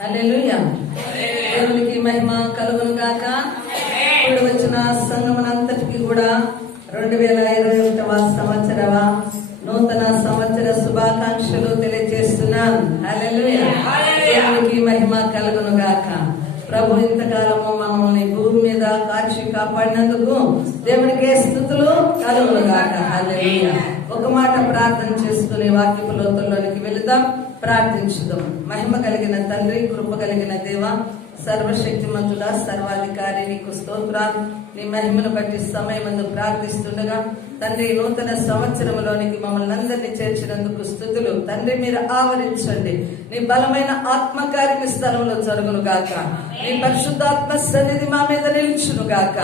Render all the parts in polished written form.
హల్లెలూయా. దేవునికి మహిమ కలుగును గాక. ఇప్పుడు వచ్చిన సంఘమునంతటికి కూడా 2021వ సంవత్సర నూతన సంవత్సర శుభాకాంక్షలు తెలియజేస్తున్నాను. హల్లెలూయా. దేవునికి మహిమ కలుగును గాక. ప్రభు ఇంతకాలము మనల్ని భూమి మీద కాచి కాపాడినందుకు దేవునికి స్తుతులు కలుగును గాక. హల్లెలూయా. ఒక మాట ప్రార్థన చేసుకుని వాక్యపు లోతుల్లోనికి వెళుదాం. ప్రార్థించుదాం. మహిమ కలిగిన తండ్రి, కృప కలిగిన దేవ, సర్వశక్తిమంతుడా, సర్వాధికారి, నీకు స్తోత్రాలు. నీ మహిమను బట్టి సమయమందు ప్రార్థిస్తుండగా తండ్రి, నూతన సంవత్సరంలోనికి మమ్మల్ని అందరినీ చేర్చినందుకు స్తుతులు. తండ్రి, మీరు ఆవరించండి. నీ బలమైన ఆత్మకార్యం స్థలంలో జరుగును గాక. నీ పరిశుద్ధాత్మ సన్నిధి మా మీద నిలుచును గాక.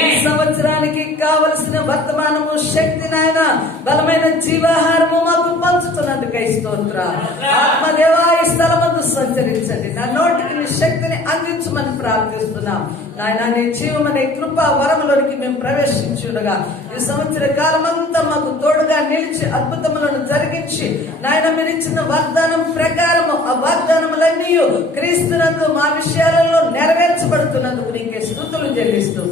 ఈ సంవత్సరానికి కావలసిన వర్తమానము, శక్తి నాయన, బలమైన జీవాహారము మాకు పంచుతున్నందుకై స్తోత్రాలు. ఆత్మదేవా, ఈ స్థలమందు సంచరించండి. నా నోటికి నీ శక్తిని అందించమని ప్రార్థిస్తున్నాం. నాయన, నీ జీవమనే కృపా వరములోనికి మేము ప్రవేశించుండగా ఈ సంవత్సర కాలం అంతా మాకు తోడుగా నిలిచి అద్భుతములను జరిగించి నాయన, మీరు ఇచ్చిన వాగ్దానం ప్రకారము ఆ వాగ్దానములన్నీ క్రీస్తునందు మా విషయాలలో నెరవేర్చబడుతున్నందుకు నీకే స్తుతులు చెల్లిస్తూ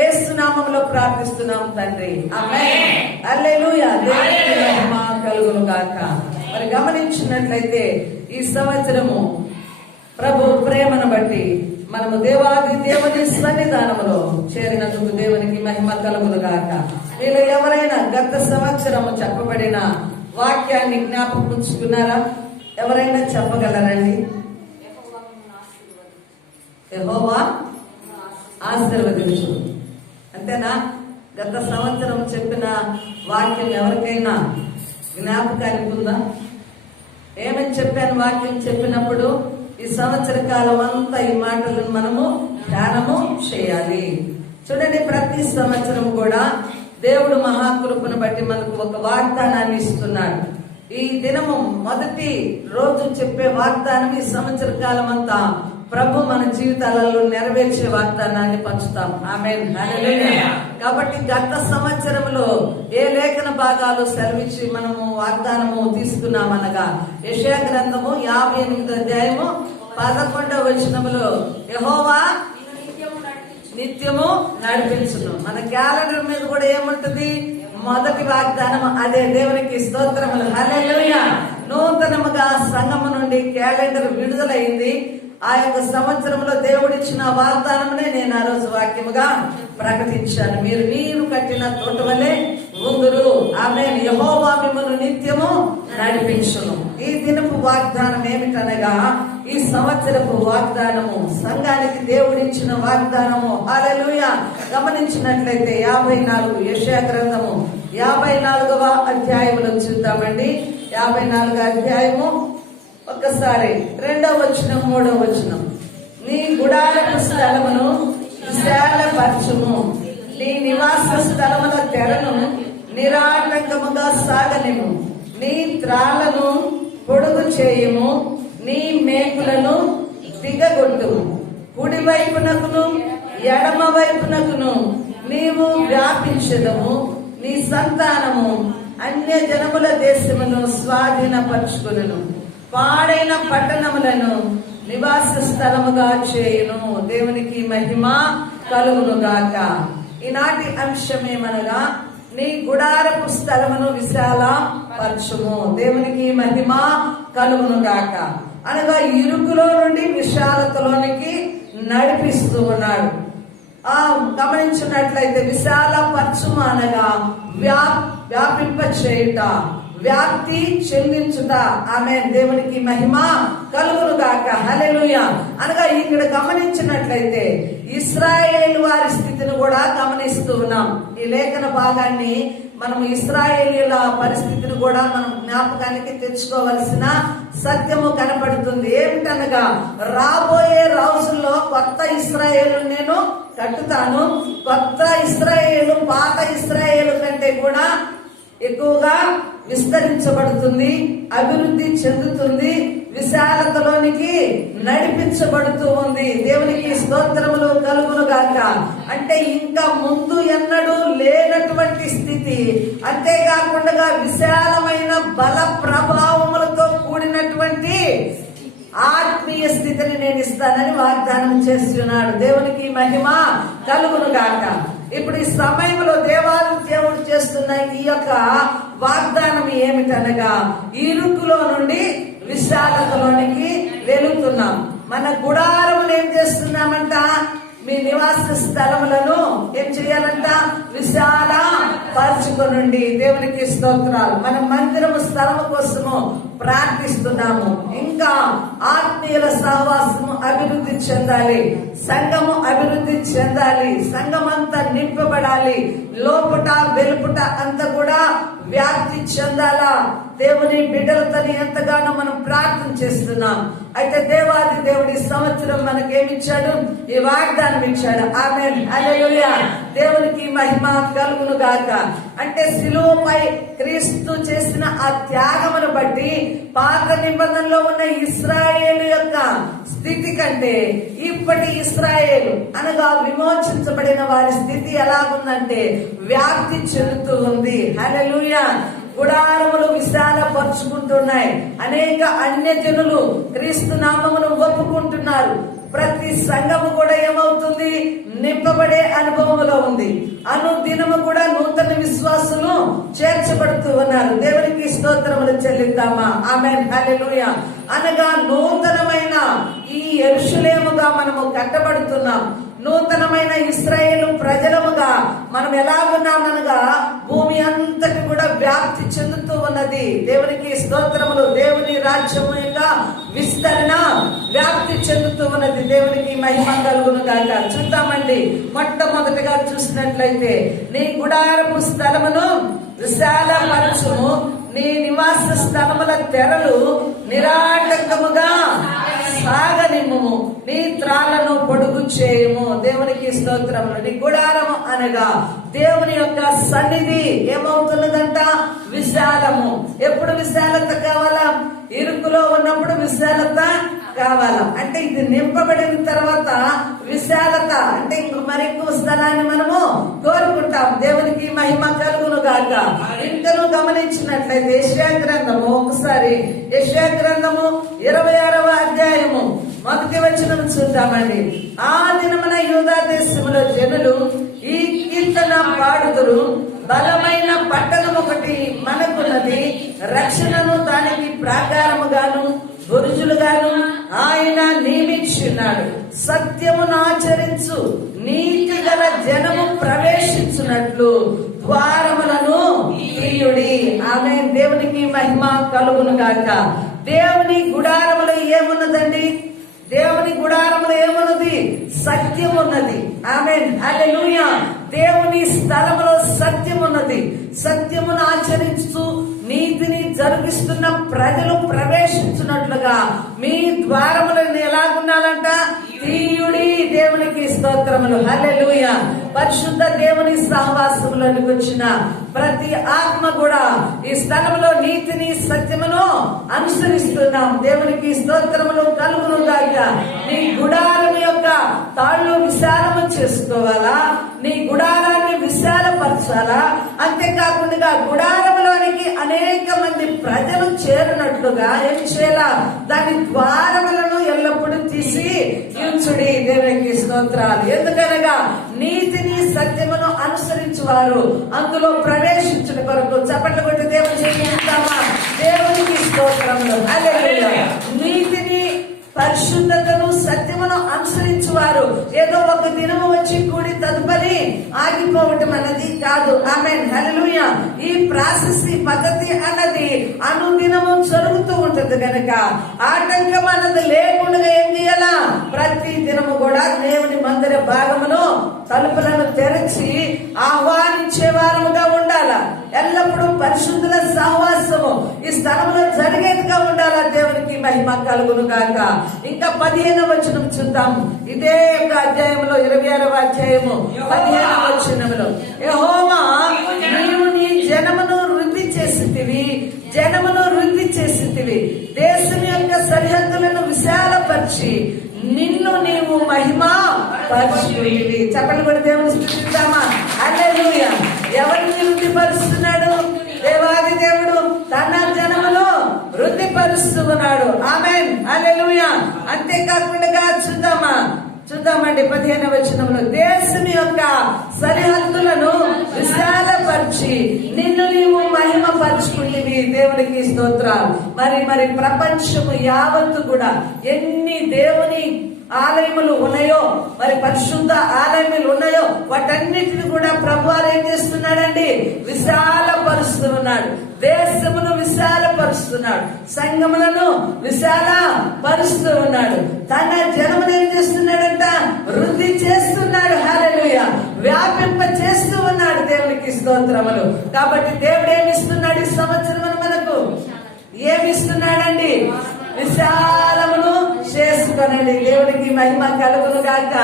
యేసు నామములో ప్రార్థిస్తున్నాం తండ్రి. ఆమేన్. హల్లెలూయా. దేవునికి మహిమ కలుగును గాక. మరి గమనించినట్లయితే ఈ సంవత్సరము ప్రభు ప్రేమను బట్టి మనము దేవాది దేవుని సన్నిధానములో చేరినందుకు దేవునికి మహిమ కలుగును గాక. మీరు ఎవరైనా గత సంవత్సరము చెప్పబడిన వాక్యాన్ని జ్ఞాపకం ఎవరైనా చెప్పగలరండి? యెహోవా ఆశీర్వదించు. అంతేనా? గత సంవత్సరం చెప్పిన వాక్యం ఎవరికైనా జ్ఞాపకానికి ఉందా? ఏమని చెప్పాను వాక్యం చెప్పినప్పుడు? ఈ సంవత్సర కాలం అంతా ఈ మాటలను మనము ధ్యానము చేయాలి. చూడండి, ప్రతి సంవత్సరం కూడా దేవుడు మహాకృపను బట్టి మనకు ఒక వాగ్దానాన్ని ఇస్తున్నాడు. ఈ దినము మొదటి రోజు చెప్పే వాగ్దానం ఈ సంవత్సర కాలం అంతా ప్రభు మన జీవితాలలో నెరవేర్చే వాగ్దానాన్ని పంచుతాం. ఆమేన్. హల్లెలూయా. కాబట్టి గత సంవత్సరంలో ఏ లేఖన భాగాలు సెలవిచ్చి మనము వాగ్దానము తీసుకున్నామనగా యెషయా గ్రంథము 58వ అధ్యాయము 11వ వచనములో యెహోవా నిత్యము నడిపించును. మన క్యాలెండర్ మీద కూడా ఏముంటది? మొదటి వాగ్దానం అదే. దేవునికి స్తోత్రములు. హల్లెలూయా. నూతనముగా సంఘము నుండి క్యాలెండర్ విడుదలైంది. ఆ యొక్క సంవత్సరంలో దేవుడిచ్చిన వాగ్దానమునే నేను ఆ రోజు వాక్యముగా ప్రకటించాను. మీరు నీరు కట్టిన తోట వలె ఉందురు. ఆమేన్. యెహోవా మిమ్మల్ని నిత్యము నడిపించును. ఈ దినపు వాగ్దానం ఏమిటనగా ఈ సంవత్సరపు వాగ్దానము సంఘానికి దేవుడిచ్చిన వాగ్దానము. హల్లెలూయా. గమనించినట్లయితే 54 యెషయా గ్రంథము 54వ అధ్యాయములో చూద్దామండి. 54వ అధ్యాయము ఒక్కసారి 2వ వచనం 3వ వచనం. నీ గుడారపు స్థలమును విశాలపరచుము, నీ నివాస స్థలముల తెరను నిరాటంకముగా సాగనిము, నీ త్రాళ్లను పొడుగు చేయుము, నీ మేకులను దిగగొట్టుము. కుడి వైపునకును ఎడమ వైపునకును నీవు వ్యాపించదము. నీ సంతానము అన్య జనముల దేశమును స్వాధీనపరచుకును, పాడైన పట్టణములను నివాస స్థలముగా చేయును. దేవునికి మహిమ కలుగును గాక. ఈనాటి అంశమేమనగా నీ గుడారపు స్థలమును విశాల పరచుము. దేవునికి మహిమ కలుగును గాక. అనగా ఇరుకులో నుండి విశాలతలోనికి నడిపిస్తూ ఉన్నాడు. గమనించినట్లయితే విశాల పరచుము అనగా వ్యాపింప చేయుట, వ్యాప్తి చెందించుట. ఆమేన్. దేవునికి మహిమ కలుగును గాక. హల్లెలూయా. అనగా ఇక్కడ గమనించినట్లయితే ఇశ్రాయేలు వారి స్థితిని కూడా గమనిస్తూ ఉన్నాం. ఈ లేఖన భాగాన్ని మనం ఇశ్రాయేలీల పరిస్థితిని కూడా మనం జ్ఞాపకానికి తెచ్చుకోవలసిన సత్యము కనపడుతుంది. ఏమిటనగా రాబోయే రోజుల్లో కొత్త ఇశ్రాయేలు నేను కట్టుతాను. కొత్త ఇశ్రాయేలు పాత ఇశ్రాయేలు కంటే కూడా ఎక్కువగా విస్తరించబడుతుంది, అభివృద్ధి చెందుతుంది, విశాలతలోనికి నడిపించబడుతూ ఉంది. దేవునికి స్తోత్రములు కలుగును గాక. అంటే ఇంకా ముందు ఎన్నడూ లేనటువంటి స్థితి, అంతేకాకుండా విశాలమైన బల ప్రభావములతో కూడినటువంటి ఆత్మీయ ఆత్మీయ స్థితిని నేను ఇస్తానని వాగ్దానం చేస్తున్నాడు. దేవునికి మహిమ కలుగును గాక. ఇప్పుడు ఈ సమయంలో దేవుడు చేస్తున్న ఈ యొక్క వాగ్దానం ఏమిటనగా, ఇరుకులో నుండి విశాలతలోనికి వెళుతున్నాం. మన గుడారములు ఏం చేస్తున్నామంట? మీ నివాస స్థలములను ఏం చేయాలంట? విశాల పరచుకొనుండి. దేవునికి స్తోత్రాలు. మన మందిరము స్థలము కోసము ప్రార్థిస్తున్నాము. ఇంకా ఆత్మీయుల సహవాసము అభివృద్ధి చెందాలి, సంఘము అభివృద్ధి చెందాలి, సంఘం అంతా నింపబడాలి, లోపట వెలుపుట అంతా కూడా వ్యాప్తి చెందాలా. దేవుని బిడ్డలతో ఎంతగానో మనం ప్రార్థన చేస్తున్నాం. అయితే దేవాది దేవుడి సంవత్సరం మనకేమిచ్చాడు? ఈ వాగ్దానం ఇచ్చాడు. ఆమేన్, హల్లెలూయా. దేవునికి మహిమ కలుగును గాక. అంటే సిలువపై క్రీస్తు చేసిన ఆ త్యాగమును బట్టి పాత నిబంధనలో ఉన్న ఇశ్రాయేలు యొక్క స్థితి కంటే ఇప్పటి ఇశ్రాయేలు అనగా విమోచించబడిన వారి స్థితి ఎలాగుందంటే వ్యాప్తి చెందుతూ ఉంది. హల్లెలూయా. గుడారములు విశాలపరుచుకుంటున్నాయి. అనేక అన్యజనులు క్రీస్తు నామమును ఒప్పుకుంటున్నారు. ప్రతి సంఘము కూడా ఏమవుతుంది? నింపబడే అనుభవంలో ఉంది. అనుదినము కూడా నూతన విశ్వాసులు చేర్చబడుతూ ఉన్నారు. దేవునికి స్తోత్రములు చెల్లిద్దామా? ఆమేన్, హల్లెలూయా. అనగా నూతనమైన ఈ యెరూషలేముగా మనము కట్టబడుతున్నాం. నూతనమైన ఇశ్రాయేలు ప్రజలముగా మనం ఎలాగున్నామనగా భూమి అంతటి కూడా వ్యాప్తి చెందుతూ ఉన్నది. దేవునికి స్తోత్రములు. దేవుని రాజ్యము యొక్క విస్తరణ వ్యాప్తి చెందుతూ ఉన్నది. దేవునికి మహిమ కలుగును గాక. చూద్దామండి. మొట్టమొదటిగా చూసినట్లయితే, నీ గుడారపు స్థలమును విశాలపరచుము, నీ నివాస స్థలముల తెరలు నిరాటంకముగా సాగనిమ్ము, నీ త్రాళ్లను పొడుగు చేయము. దేవునికి స్తోత్రములు. నీ గుడారము అనగా దేవుని యొక్క సన్నిధి ఏమవుతున్నదంట? విశాలము. ఎప్పుడు విశాలత కావాలా? ఇరుకులో ఉన్నప్పుడు విశాలత కావాలా? అంటే ఇది నింపబడిన తర్వాత విశాలత అంటే ఇంక మరెక్కువ స్థలాన్ని మనము కోరుకుంటాం. దేవునికి మహిమ కలుగును గాక. ఇంకను గమనించినట్లయితే యెషయా గ్రంథము, ఒకసారి యెషయా గ్రంథము 26వ అధ్యాయము 1వ వచనం చూద్దామండి. ఆ దినమున యూదా దేశములో జనులు ఈ కీర్తన పాడుదురు, బలమైన పట్టణం ఒకటి మనకున్నది, రక్షణను దానికి ప్రాకారముగాను బురుజులుగాను ఆయన నియమించున్నాడు. సత్యమును ఆచరించు నీతి గల జనము ప్రవేశించున్నట్లు ద్వారములను తీయుడి. ఆమేన్. దేవునికి మహిమ కలుగును గాక. దేవుని గుడారములో ఏమున్నదండి? దేవుని గుడారములో ఏమున్నది? సత్యం ఉన్నది. ఆమేన్, హల్లెలూయా. దేవుని స్థలములో సత్యం ఉన్నది. సత్యమును ఆచరిస్తూ నీతిని జరిగిస్తున్న ప్రజలు ప్రవేశించినట్లుగా మీ ద్వారములను ఎలాగున్నాలంట? తీయుడి. దేవునికి స్తోత్రములు. హల్లెలూయా. పరిశుద్ధ దేవుని సహవాసములోనికి వచ్చిన ప్రతి ఆత్మ కూడా ఈ స్థలంలో నీతిని సత్యమును అనుసరిస్తున్నాం. దేవునికి స్తోత్రములు కలుగును గాక. నీ గుడారం యొక్క తాళ్ళు విశాలము చేసుకోవాలా? నీ గుడారాన్ని విశాలపరచాలా? అంతేకాకుండా గుడారములోనికి అనేక మంది ప్రజలు చేరినట్లుగా ఏం చేయాలా? దాని ద్వారములను ఎల్లప్పుడూ తీసి ఉంచుడి. దేవునికి స్తోత్రాలు. ఎందుకనగా నీతిని సత్యమును అనుసరించువారు అందులో ప్రవేశించిన కొరకు చప్పట్లు కొట్టి దేవుని చేస్తామా? దేవునికి స్తోత్రములు. హల్లెలూయా. నీతిని పరిశుద్ధతను సత్యమును అనుసరించువారు ఏదో ఒక దినము వచ్చి కూడి తదుపరి ఆగిపోవటం అన్నది కాదు. ఆమేన్, హల్లెలూయా. ఈ ప్రాసెస్, ఈ పద్ధతి అన్నది అనుదినము జరుగుతూ ఉంటుంది కనుక ఆటంకం అన్నది లేకుండా ఏం చేయాలా? ప్రతి దినము కూడా దేవుని మందిర భాగమును తలుపులను తెరిచి ఆహ్వానించే వారముగా ఉండాలా. ఎల్లప్పుడూ పరిశుద్ధుల సహవాసము ఈ స్థలంలో జరిగేదిగా ఉండాలా. దేవునికి మహిమ కలుగును గాక. ఇంకా 15వ వచనం చూద్దాం. ఇదే యొక్క అధ్యాయంలో 26వ అధ్యాయము 15వ వచనంలో, యెహోవా నీవు నీ జనమును వృద్ధి చేసితివి, జనమును వృద్ధి చేసితివి, దేశం యొక్క సరిహద్దులను విశాలపరిచి నిన్ను నీవు మహిమ పరుచుకుంటివి. చెప్పండి కూడా దేవుని స్తుతిద్దామా? హల్లెలూయా. ఎవరిని వృద్ధి పరుస్తున్నాడు? దేవాది దేవుడు తన జనమును వృద్ధి పరుస్తూ ఉన్నాడు. ఆమేన్, హల్లెలూయా. అంతేకాకుండా చూద్దామండి 15వ వచనంలో, దేశం యొక్క సరిహద్దులను విశాలపరిచి నిన్ను నీవు మహిమ పరుచుకుంటేవి. దేవునికి స్తోత్రాలు. మరి ప్రపంచము యావత్తు కూడా ఎన్ని దేవుని ఆలయములు ఉన్నాయో, మరి పరిశుద్ధ ఆలయములు ఉన్నాయో, వాటన్నిటిని కూడా ప్రభువారు ఏం చేస్తున్నాడండి? విశాలపరుస్తూ ఉన్నాడు. దేశమును విశాలపరుస్తున్నాడు, సంఘములను విశాలపరుస్తూ ఉన్నాడు. తన జనమును ఏం చేస్తున్నాడంట? వృద్ధి చేస్తున్నాడు. హల్లెలూయా. వ్యాపింప చేస్తూ ఉన్నాడు. దేవునికి స్తోత్రములు. కాబట్టి దేవుడు ఏమిస్తున్నాడు ఈ సంవత్సరం మనకు? ఏమిస్తున్నాడండి? విశాలమును చేసుకోనండి. దేవునికి మహిమ కలుగును గాక.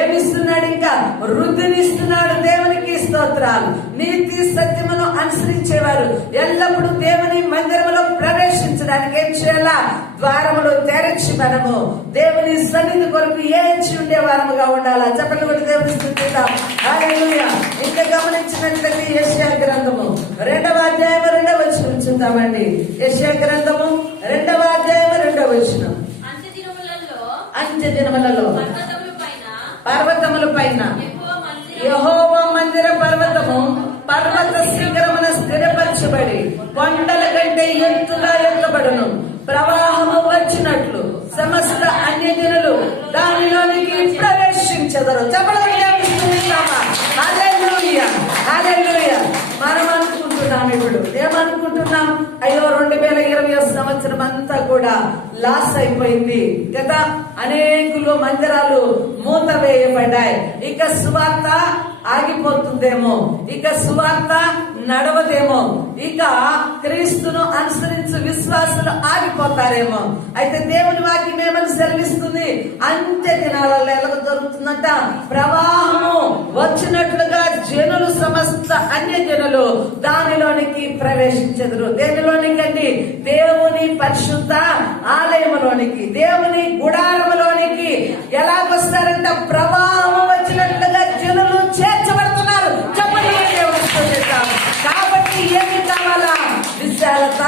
ఏమిస్తున్నాడు? ఇంకా వృద్ధినిస్తున్నాడు. దేవునికి స్తోత్రాలు. నీతి సత్యమును అనుసరించేవారు ఎల్లప్పుడూ దేవుని మందిరములో ప్రవేశించడానికి ఏం చేయాలా? ద్వారములు తెరచి మనము దేవుని సన్నిధి కొరకు ఏచి ఉండే వారముగా ఉండాలా. చెప్పండి కూడా దేవుని స్తుతిద్దాం. హల్లెలూయా. ఇంకా గమనించినట్లయితే యెషయా గ్రంథము 2వ అధ్యాయం 2వ వచనం చూద్దామండి. యెషయా గ్రంథము 2వ అధ్యాయం 2వ వచనం. అంత్య దినములలో పర్వతముల పైన యెహోవా మందిర పర్వతము పర్వత శిఖరమున స్థిరపరచబడి కొండల కంటే ఎత్తుగా ఎత్తబడును. ప్రవాహము వచ్చినట్లు సమస్త అన్యజనులు దానిలోనికి ప్రవేశించెదరు. మనం అనుకుంటున్నాం, ఇప్పుడు ఏమనుకుంటున్నాం? అయ్యో 2020 సంవత్సరం అంతా కూడా లాస్ అయిపోయింది కదా. అనేకులు మందిరాలు మూత వేయబడ్డాయి. ఇక సువార్త ఆగిపోతుందేమో, ఇక సువార్త నడవదేమో, ఇక క్రీస్తును అనుసరించు విశ్వాసులు ఆగిపోతారేమో. అయితే దేవుని వాక్యం ఏమని సెలవిస్తుంది? అంత్య దినాలలో ఎలా జరుగుతుందంట? ప్రవాహము వచ్చినట్లుగా జనులు, సమస్త అన్య జనులు దానిలోనికి ప్రవేశించెదరు. దేనిలోనికి అండి? దేవుని పరిశుద్ధ ఆలయములోనికి, దేవుని గుడారములోనికి ఎలాగొస్తారంట? ప్రవాహము వచ్చినట్లుగా జనులు చేర్చబడుతున్నారు. చెప్పండి. కాబట్టి ఏమి కావాలా? విశాలత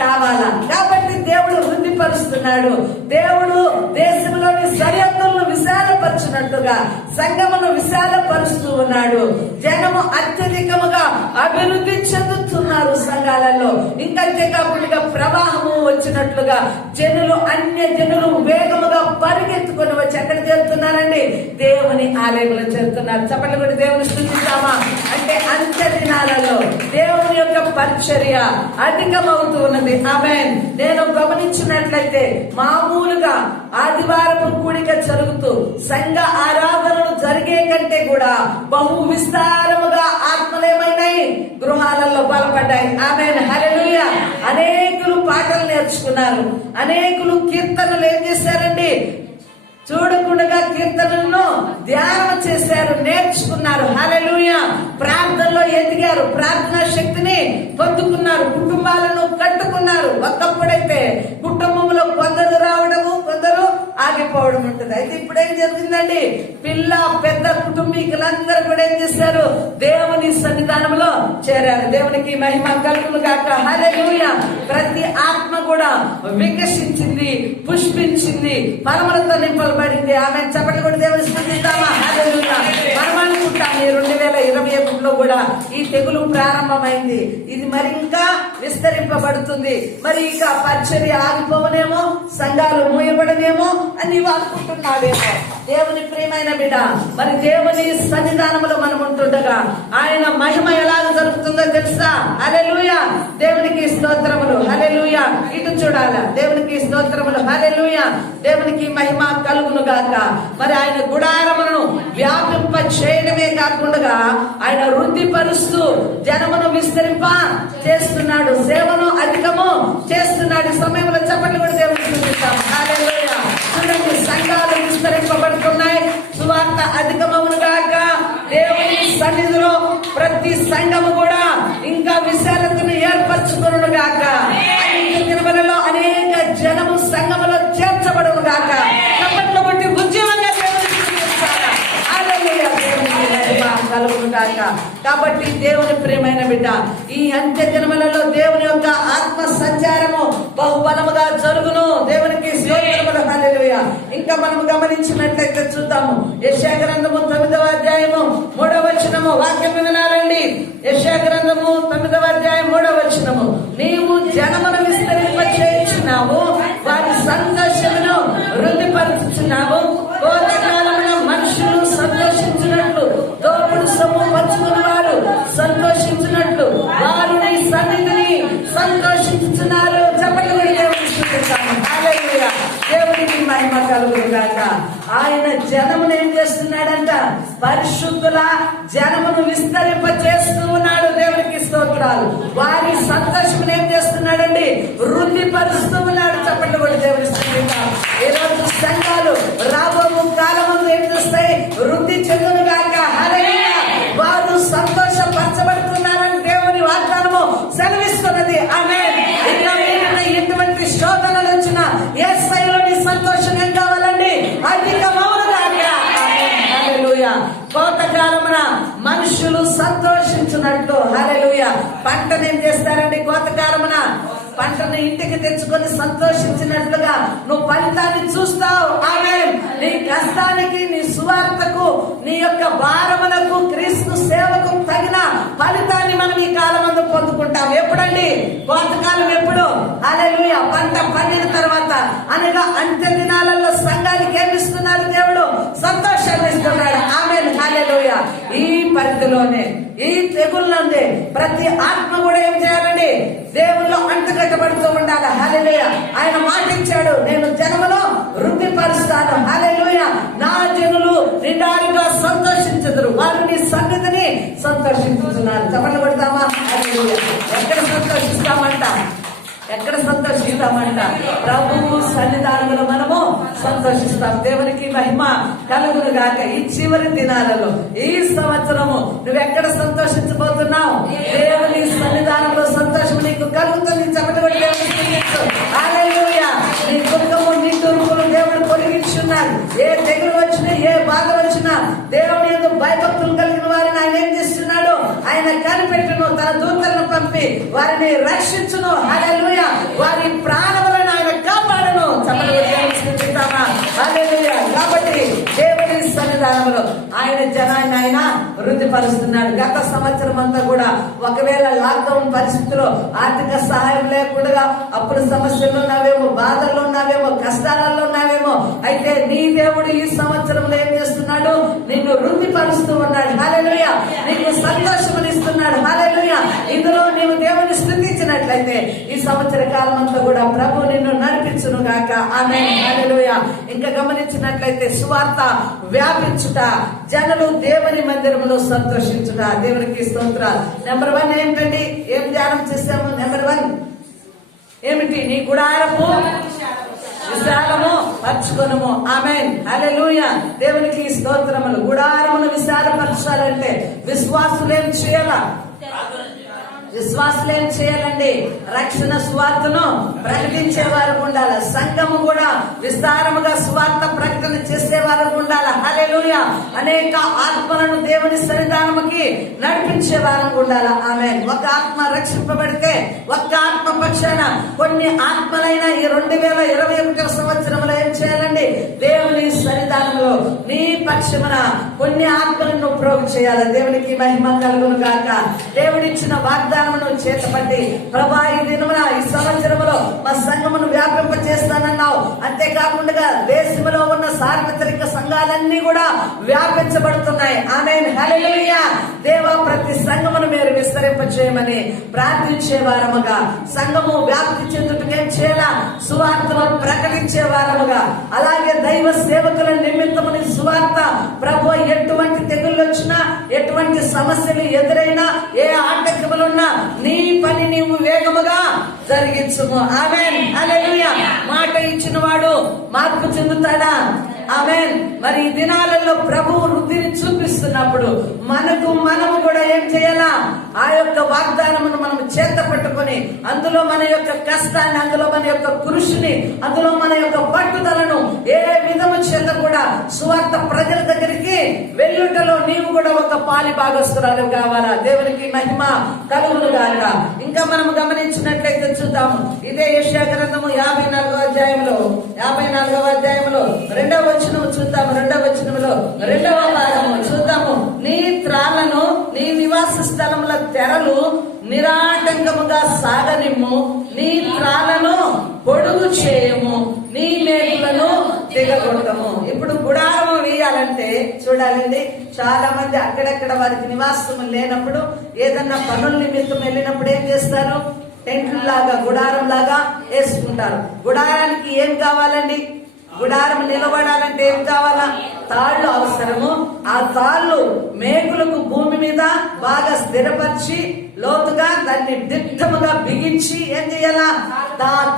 కావాలా? కాబట్టి దేవుడు వృద్ధిపరుస్తున్నాడు. దేవుడు దేశంలోని సరిహద్దులను విశాలపరుచున్నట్టుగా సంఘమును విశాలపరుస్తూ ఉన్నాడు. జనము అత్యధికముగా అభివృద్ధి చెందుతున్నారు సంఘాలలో. ఇంకంతే కాకుండా ప్రవాహము వచ్చినట్లుగా జనులు, అన్య జనులు వేగముగా పరిగెత్తుకొని వచ్చి ఎక్కడ చేరుతున్నారండి? దేవుని ఆలయంలో చేరుతున్నారు. చెప్పండి కూడా దేవుని స్తుతిద్దామా. అంటే అంత్య దినాలలో దేవుని యొక్క పరిచర్య అధికమవుతూ ఉన్నది. ఆమేన్. నేను గమనించినట్లయితే మామూలుగా ఆదివారపు కూడిక జరుగుతూ సంఘ ఆరాధనలు జరిగే కంటే కూడా బహు విస్తారముగా ఆత్మలేమైనాయి? గృహాలలో బలపడ్డాయి. ఆమేన్. హల్లెలూయా. అనేకులు పాటలు నేర్చుకున్నారు, అనేకులు కీర్తనలు ఏం చేశారండి? చూడకుండా కీర్తనలను ధ్యానం చేశారు, నేర్చుకున్నారు. హల్లెలూయా. ప్రార్థనలో ఎదిగారు, ప్రార్థనా శక్తిని పొందుకున్నారు, కుటుంబాలను కట్టుకున్నారు. ఒకప్పుడైతే కుటుంబంలో కొందరు రావడము, కొందరు ఆగిపోవడం ఉంటుంది. అయితే ఇప్పుడు ఏం జరిగిందండి? పిల్ల పెద్ద కుటుంబీకులందరూ కూడా ఏం చేశారు? దేవుని సన్నిధానంలో చేరారు. దేవునికి మహిమ కలుగును గాక. హల్లెలూయా. ప్రతి ఆత్మ కూడా వికసించింది, పుష్పించింది, ఫలములతో నింపబడింది. ఆమె చెప్పండి కూడా దేవుని స్తుతిద్దామా. హల్లెలూయా. మనం అనుకుంటాం ఈ 2021లో కూడా ఈ తెగులు ప్రారంభమైంది, ఇది మరి ఇంకా విస్తరింపబడుతుంది, మరి ఇక పరిచర్య ఆగిపోవనేమో, సంఘాలు మూయబడనేమో అని నీవు అనుకుంటున్నావేమో. దేవుని ప్రియమైన బిడ్డ, మరి దేవుని సన్నిధానంలో మనం ఉంటుండగా ఆయన మహిమ ఎలాగ జరుగుతుందో తెలుసా? హల్లెలూయా. దేవునికి స్తోత్రములు. హల్లెలూయా. ఇటు చూడాలా. దేవునికి స్తోత్రములు. హల్లెలూయా. దేవునికి మహిమ కలుగును గాక. మరి ఆయన గుడారమును వ్యాపింప చేయడమే కాకుండా ఆయన వృద్ధిపరుస్తూ జనమును విస్తరింప చేస్తున్నాడు, సేవను అధికము చేస్తున్నాడు. ఈ సమయంలో చెప్పండి కూడా దేవునికి స్తుతిద్దాం. హల్లెలూయా. చూడండి, సంఘాలు విస్తరింపబడుతున్నాయి, సువార్త అధికమవును గాక. దేవుని సన్నిధిలో ప్రతి సంఘము కూడా ఇంకా విశాలతను ఏర్పరచుకును గాక. దినములలో అనేక జనము సంఘములో చేర్చబడును గాక. కపట్లో బట్టి ఉద్యమంగా కాబట్టి దేవుని ప్రియమైన బిడ్డ, ఈ అంత్య దినములలో దేవుని యొక్క ఆత్మ సంచారము బహుబలముగా జరుగును. దేవునికి స్తోత్రములు. హల్లెలూయా. ఇంకా మనం గమనించినట్లయితే చూద్దాము. యెషయా గ్రంథము 9వ అధ్యాయము 3వ వచనము వాక్యం వినాలండి. యెషయా గ్రంథము 9వ అధ్యాయం 3వ వచనము, నీవు జనమును విస్తరింపచేయుచున్నావు, వారి సంతోషమును వృద్ధిపరుచుచున్నావు. కోతకాలమున మనుషులు సంతోషించినట్లు, దోపుడు సొమ్ము పంచుకుని వారు సంతోషించినట్లు వారు నీ సన్నిధిని సంతోషించుచున్నారు. చెప్పండి, దేవుని స్తుతిస్తాము. హల్లెలూయా. దేవునికి మహిమ కలుగుగాక. ఆయన జనమును ఏం చేస్తున్నాడంట? పరిశుద్ధుల జనమును విస్తరింప చేస్తూ ఉన్నాడు. దేవునికి స్తోత్రాలు. వారి సంతోషమును ఏం చేస్తున్నాడండి? వృద్ధిపరుస్తూ ఉన్నాడు. చెప్పండి కూడా దేవుని స్తుతిస్తాం. ఈరోజు సంఘాలు రాబో కాలమందు ఏం చేస్తాయి? వృద్ధి చెందునుగాక. హల్లెలూయా. వారు సంతోషపరచబడుతున్నారని దేవుని వాగ్దానము సెలవిస్తున్నది. ఆమేన్. ఇంకా ఎటువంటి శోధనలు వచ్చినా యేసయ్యలో నీ సంతోషం ఏం కావాలండి? అధికమవునుగాక. హల్లెలూయా. కోతకాలమున మనుషులు సంతోషించినట్లు. హల్లెలూయా. పంటను ఏం చేస్తారండి? కోతకాలమున పంటను ఇంటికి తెచ్చుకొని సంతోషించినట్లుగా నువ్వు ఫలితాన్ని చూస్తావు. ఆమేన్. నీ కష్టానికి, నీ సువార్తకు, నీ యొక్క భారములకు, క్రీస్తు సేవకు తగిన ఫలితాన్ని మనం ఈ కాలమందు పొందుకుంటాం. ఎప్పుడండి? కోతకాలం ఎప్పుడు? హల్లెలూయా. పంట పండిన తర్వాత అనగా అంత్య దినాలలో సంఘానికి ఏమిస్తున్నాడు? దేవుడు సంతోషాన్ని ఇస్తున్నాడు. ఆమేన్. హల్లెలూయా. ఈ పరిధిలోనే, ఈ తెగుల్లోనే ప్రతి ఆత్మ కూడా ఏం చేయాలండి? దేవుల్లో అంటుకట్టబడుతూ ఉండాలి. హల్లెలూయా. ఆయన మాటిచ్చాడు, నేను జనములో వృద్ధిపరుస్తాను. హల్లెలూయా. నా జనులు నిండారుగా సంతోషించుదురు, వారు నీ సన్నిధిని సంతోషించుతున్నారు. చెప్పండి కొడతామా? హల్లెలూయా. ఎక్కడ సంతోషిస్తామంట? ఎక్కడ సంతోషిస్తామంట? ప్రభువు సన్నిధానంలో మనము సంతోషిస్తాం. దేవునికి మహిమ కలుగును గాక. ఈ చివరి దినాలలో, ఈ సంవత్సరము నువ్వెక్కడ సంతోషించబోతున్నావు? దేవుని సన్నిధానంలో సంతోషం నీకు కలుగుతుంది. చెప్పండి కూడా దేవుని స్తుతించు. హల్లెలూయా. నీ దుఃఖము, నీ తురుపులు దేవుడు పొడిగించున్నాడు. ఏ తెగులు వచ్చినా, ఏ బాధ వచ్చినా దేవుని యందు భయభక్తులు కలిగిన వారిని ఆయన ఏం చేస్తున్నాడు? ఆయన కనిపెట్టును, తన దూతలను పంపి వారిని రక్షించును. హల్లెలూయా. వారి ప్రాణములను ఆయన కాపాడను. హల్లెలూయా. కాబట్టి దేవుని సన్నిధానంలో ఆయన జనాన్ని ఆయన వృద్ధిపరుస్తున్నాడు. గత సంవత్సరం అంతా కూడా ఒకవేళ లాక్డౌన్ పరిస్థితిలో ఆర్థిక సహాయం లేకుండా అప్పుడు సమస్యలు ఉన్నావేమో, బాధల్లో ఉన్నావేమో, కష్టాలలో ఉన్నావేమో. అయితే నీ దేవుడు ఈ సంవత్సరంలో ఏం చేస్తున్నాడు? నిన్ను వృద్ధిపరుస్తూ ఉన్నాడు. హల్లెలూయా. నీకు సంతోషమునిస్తున్నాడు. హల్లెలూయా. ఇందులో నీవు దేవుని స్తుతించినట్లయితే ఈ సంవత్సర కాలం అంతా కూడా ప్రభు నిన్ను నడిపించును గాక. ఆమేన్. హల్లెలూయా. ఇంకా గమనించినట్లయితే సువార్త వ్యాపించుట, జనులు దేవుని మందిరములో సంతోషించుట. దేవునికి స్తోత్రాలు. నెంబర్ 1 ఏమిటండి? ఏం ధ్యానం చేశాము? నెంబర్ 1 ఏమిటి? నీ గుడారము విశాలము పరచుకొనుము. ఆమేన్. హల్లెలూయా. దేవునికి స్తోత్రములు. గుడారమును విశాలపరచాలంటే విశ్వాసులు ఏం చేయాలా? విశ్వాసులు ఏం చేయాలండి? రక్షణ సువార్తను ప్రకటించే వారు ఉండాలి. సంఘము కూడా విస్తారముగా సువార్త ప్రకటన చేసే వారు ఉండాలి. హల్లెలూయా. అనేక ఆత్మలను దేవుని సన్నిధానముకి నడిపించే వారు ఉండాలి. ఆమేన్. ఒక ఆత్మ రక్షింపబడితే ఒక్క ఆత్మ పక్షాన కొన్ని ఆత్మలైన ఈ 2021 సంవత్సరంలో ఏం చేయాలండి? దేవుని సన్నిధానంలో నీ పక్షమున కొన్ని ఆత్మలను ప్రోగు చేయాలి. దేవునికి మహిమ కలుగును గాక. దేవుడిచ్చిన వాగ్దానం చేతపట్టి, ప్రభా ఈ దినమున, ఈ సంవత్సరములో మా సంఘమును వ్యాపింప చేస్తానన్నావు. అంతేకాకుండా దేశంలో ఉన్న సార్వత్రిక సంఘాలన్నీ కూడా వ్యాపించబడుతున్నాయి. ఆమేన్. హల్లెలూయా. దేవా, ప్రతి సంఘమును మీరు విస్తరింప చేయమని ప్రార్థించే వారముగా, సంఘము వ్యాప్తి చెందుటకు ఏం చేయాలా? సువార్తను ప్రకటించే వారముగా, అలాగే దైవ సేవకుల నిమిత్తముని సువార్త ప్రభు ఎటువంటి తెగుళ్ళు వచ్చినా, ఎటువంటి సమస్యలు ఎదురైనా, ఏ ఆటంకములున్నా నీ పని నీవు వేగముగా జరిగించుము. ఆమేన్. హల్లెలూయా. మాట ఇచ్చిన వాడు మార్పు చెందుతాడా? ఆమేన్. మరి ఈ దినాలలో ప్రభువు వృద్ధిని చూపిస్తున్నప్పుడు మనము కూడా ఏం చేయాలా? ఆ యొక్క వాగ్దానమును మనం చేత పట్టుకొని అందులో మన యొక్క కష్టాన్ని, అందులో మన యొక్క కృషిని, అందులో మన యొక్క పట్టుదలను ఏ విధము చేత కూడా సువార్త ప్రజల దగ్గరికి వెళ్ళుటలో నీవు కూడా ఒక పాలి భాగస్తురాలు కావాలా. దేవునికి మహిమ కలుగును గాక. ఇంకా మనం గమనించినట్లయితే చూద్దాము, ఇదే యెషయా గ్రంథము 54వ అధ్యాయంలో 2వ వచనము చూద్దాము. 2వ వచనంలో 2వ భాగము చూద్దాము. నీ త్రాళ్లను నీ నివాస స్థలముల తెరలు నిరాటంకముగా సాగనిమ్ము, నీ త్రాళ్లను పొడుగు చేయము, నీ మేకులను దిగగొట్టము. ఇప్పుడు గుడారము వేయాలంటే చూడాలండి, చాలా మంది అక్కడక్కడ వారికి నివాసం లేనప్పుడు ఏదన్నా పనుల నిమిత్తం వెళ్ళినప్పుడు ఏం చేస్తారు? టెంట్లు లాగా గుడారం లాగా వేసుకుంటారు. గుడారానికి ఏం కావాలండి? గుడారం నిలబడాలంటే ఏం కావాలా? తాళ్లు అవసరము. ఆ తాళ్లు మేకులకు భూమి మీద బాగా స్థిరపరిచి లోతుగా దాన్ని దిట్టముగా బిగించి ఏం చేయాలా?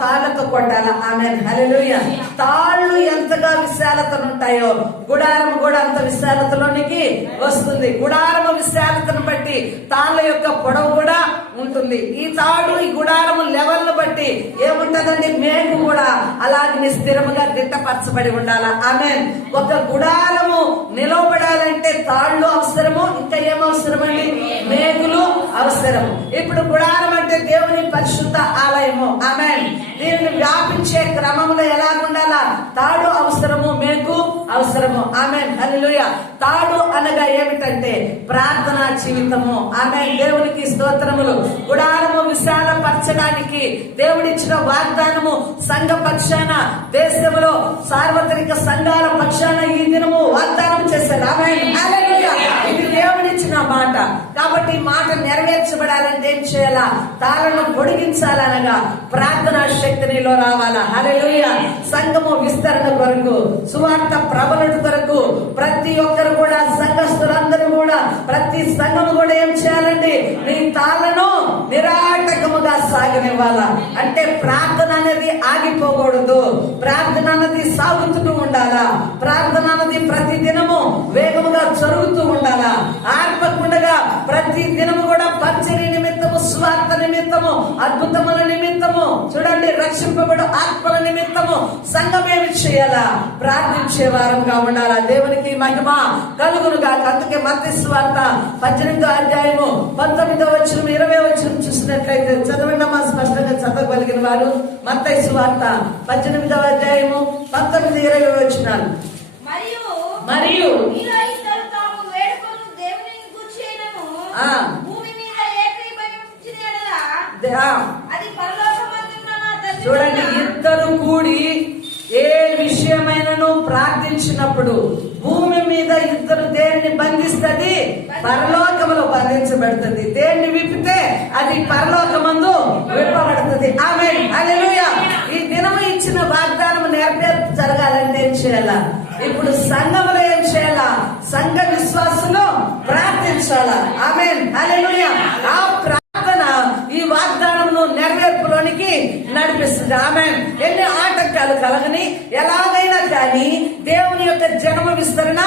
తాళ్లతో కొట్టాలా. ఆమేన్, హల్లెలూయా. తాళ్లు ఎంతగా విశాలతను ఉంటాయో గుడారం కూడా అంత విశాలతలోనికి వస్తుంది. గుడారము విశాలతను బట్టి తాళ్ల యొక్క పొడవు కూడా ఉంటుంది. ఈ తాడు ఈ గుడారము లెవెల్ బట్టి ఏముంటదండి? మేకు కూడా అలాగే స్థిరముగా దిట్టపరచబడి ఉండాలా. ఆమేన్. ఒక గుడారము నిలవబడాలంటే తాళ్లు అవసరము, ఇంకా ఏమవసరమండి? మేకులు అవసరం. ఇప్పుడు గుడారం అంటే దేవుని పరిశుద్ధ ఆలయము. ఆమేన్. దీనిని వ్యాపించే క్రమంలో ఎలాగుండాలా? తాడు అవసరము, మేకు అవసరము. ఆమేన్, హల్లెలూయా. తాడు అనగా ఏమిటంటే ప్రార్థనా జీవితము. ఆమేన్, దేవునికి స్తోత్రములు. గుడారము విశాలపరచడానికి దేవుడిచ్చిన వాగ్దానము సంఘ పక్షాన, దేశంలో సార్వత్రిక సంఘాల పక్షాన ఈ దినము వాగ్దానం చేశారు. ఆమేన్, హల్లెలూయా. ఇది దేవుడిచ్చిన మాట. కాబట్టి ఈ మాట నెరవేర్చబడాలంటే ఏం చేయాలా? తాళను పొడిగించాలనగా ప్రార్థనా శక్తి నీలో రావాలా. హల్లెలూయా. సంఘము విస్తరణ కొరకు, సువార్త ప్రబలుట కొరకు ప్రతి ఒక్కరు కూడా, సంఘస్థులందరూ కూడా, ప్రతి సంఘము కూడా ఏం చేయాలండి? నీ తాళను నిరాటకముగా సాగనివ్వాలా. అంటే ప్రార్థన అనేది ఆగిపోకూడదు. ప్రార్థన అనేది సాగుతూ ఉండాలా. ప్రార్థన అనేది ప్రతి దినము వేగముగా జరుగుతూ ఉండాలా. ఆర్పకుండగా ప్రతి దినము కూడా పరిచర్య నిమిత్తము, స్వార్థ నిమిత్తము, అద్భుతముల నిమిత్తము, చూడండి, రక్షింపబడు ఆత్మల నిమిత్తము సంఘం ఏమి చేయాలా? ప్రార్థించే వారంగా ఉండాలా. దేవునికి మహిమ కలుగును గాక. అందుకే మత్తయి సువార్త 18వ అధ్యాయము 19వ వచనం 20వ వచనం చూసినట్లయితే చదవండి అమ్మా, స్పష్టంగా చదవగలిగిన వారు. మత్తయి సువార్త 18వ అధ్యాయము 19, 20 వచనాలు. మరియు చూడండి, ఇద్దరు కూడి ఏ విషయమైనను ప్రార్థించినప్పుడు భూమి మీద ఇద్దరు దేన్ని బంధిస్తుంది? పరలోకములో బంధించబడుతుంది. దేన్ని విప్పితే అది పరలోకమందు విప్పబడుతుంది. ఆమేన్, హల్లెలూయా. ఈ దినము ఇచ్చిన వాగ్దానం నెరవేర్పు జరగాలంటే ఏం చేయాలా? ఇప్పుడు సంఘములో ఏం చేయాలా? సంఘ విశ్వాసులు ప్రార్థించాలా. ఆమేన్, హల్లెలూయా. ఆ ప్రార్థన ఈ వాగ్దానమును నెరవేర్పులోనికి నడిపిస్తుంది. ఆమేన్. ఎన్ని ఆటంకాలు కలగని, ఎలాగైనా కానీ దేవుని యొక్క జన్మ విస్తరణ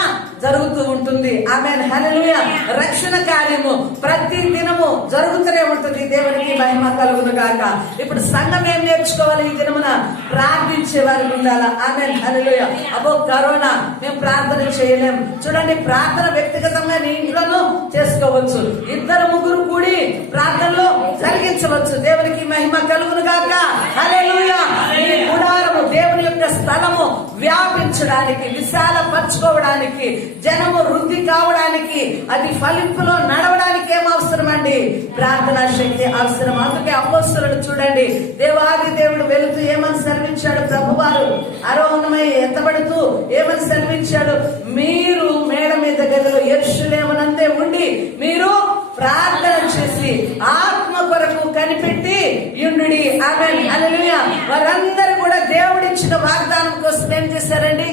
జరుగుతూ ఉంటుంది. ఆమేన్, హల్లెలూయా. రక్షణ కార్యము ప్రతి దినము జరుగుతూనే ఉంటుంది. దేవునికి మహిమ కలుగును గాక. ఇప్పుడు సంఘం ఏం నేర్చుకోవాలి? ఈ దినమున ప్రార్థించే వారికి ఉండాలా. ఆమేన్, హల్లెలూయా. అబ్బో కరోనా, మేము ప్రార్థన చేయలేం. చూడండి, ప్రార్థన వ్యక్తిగతంగా నీ ఇంట్లోనూ చేసుకోవచ్చు. 2-3 కూడి ప్రార్థనలో జరిగించవచ్చు. దేవునికి మహిమ కలుగును గాక. హల్లెలూయా. ఈ గుడారము దేవుని యొక్క స్థలము వ్యాపించడానికి, విశాలపరచుకోవడానికి, జనము వృద్ధి కావడానికి, అది ఫలింపులో నడవడానికి ఏం అవసరం అండి? ప్రార్థనా శక్తి అవసరం. అందుకే అపోస్తలుడు చూడండి, దేవాది దేవుడు వెళుతూ ఏమని సెలవించాడు? ప్రభువారు ఆరోహణమై ఎత్తబడుతూ ఏమని సెలవించాడు? మీరు మేడ మీద గదిలో యెరూషలేమునందే ఉండి మీరు ప్రార్థన చేసి ఆత్మ కొరకు కనిపెట్టి యుండుడి. ఆమేన్, హల్లెలూయా. వారందరూ కూడా దేవుడిచ్చిన వాగ్దానం కోసం ఏం చేశారండి?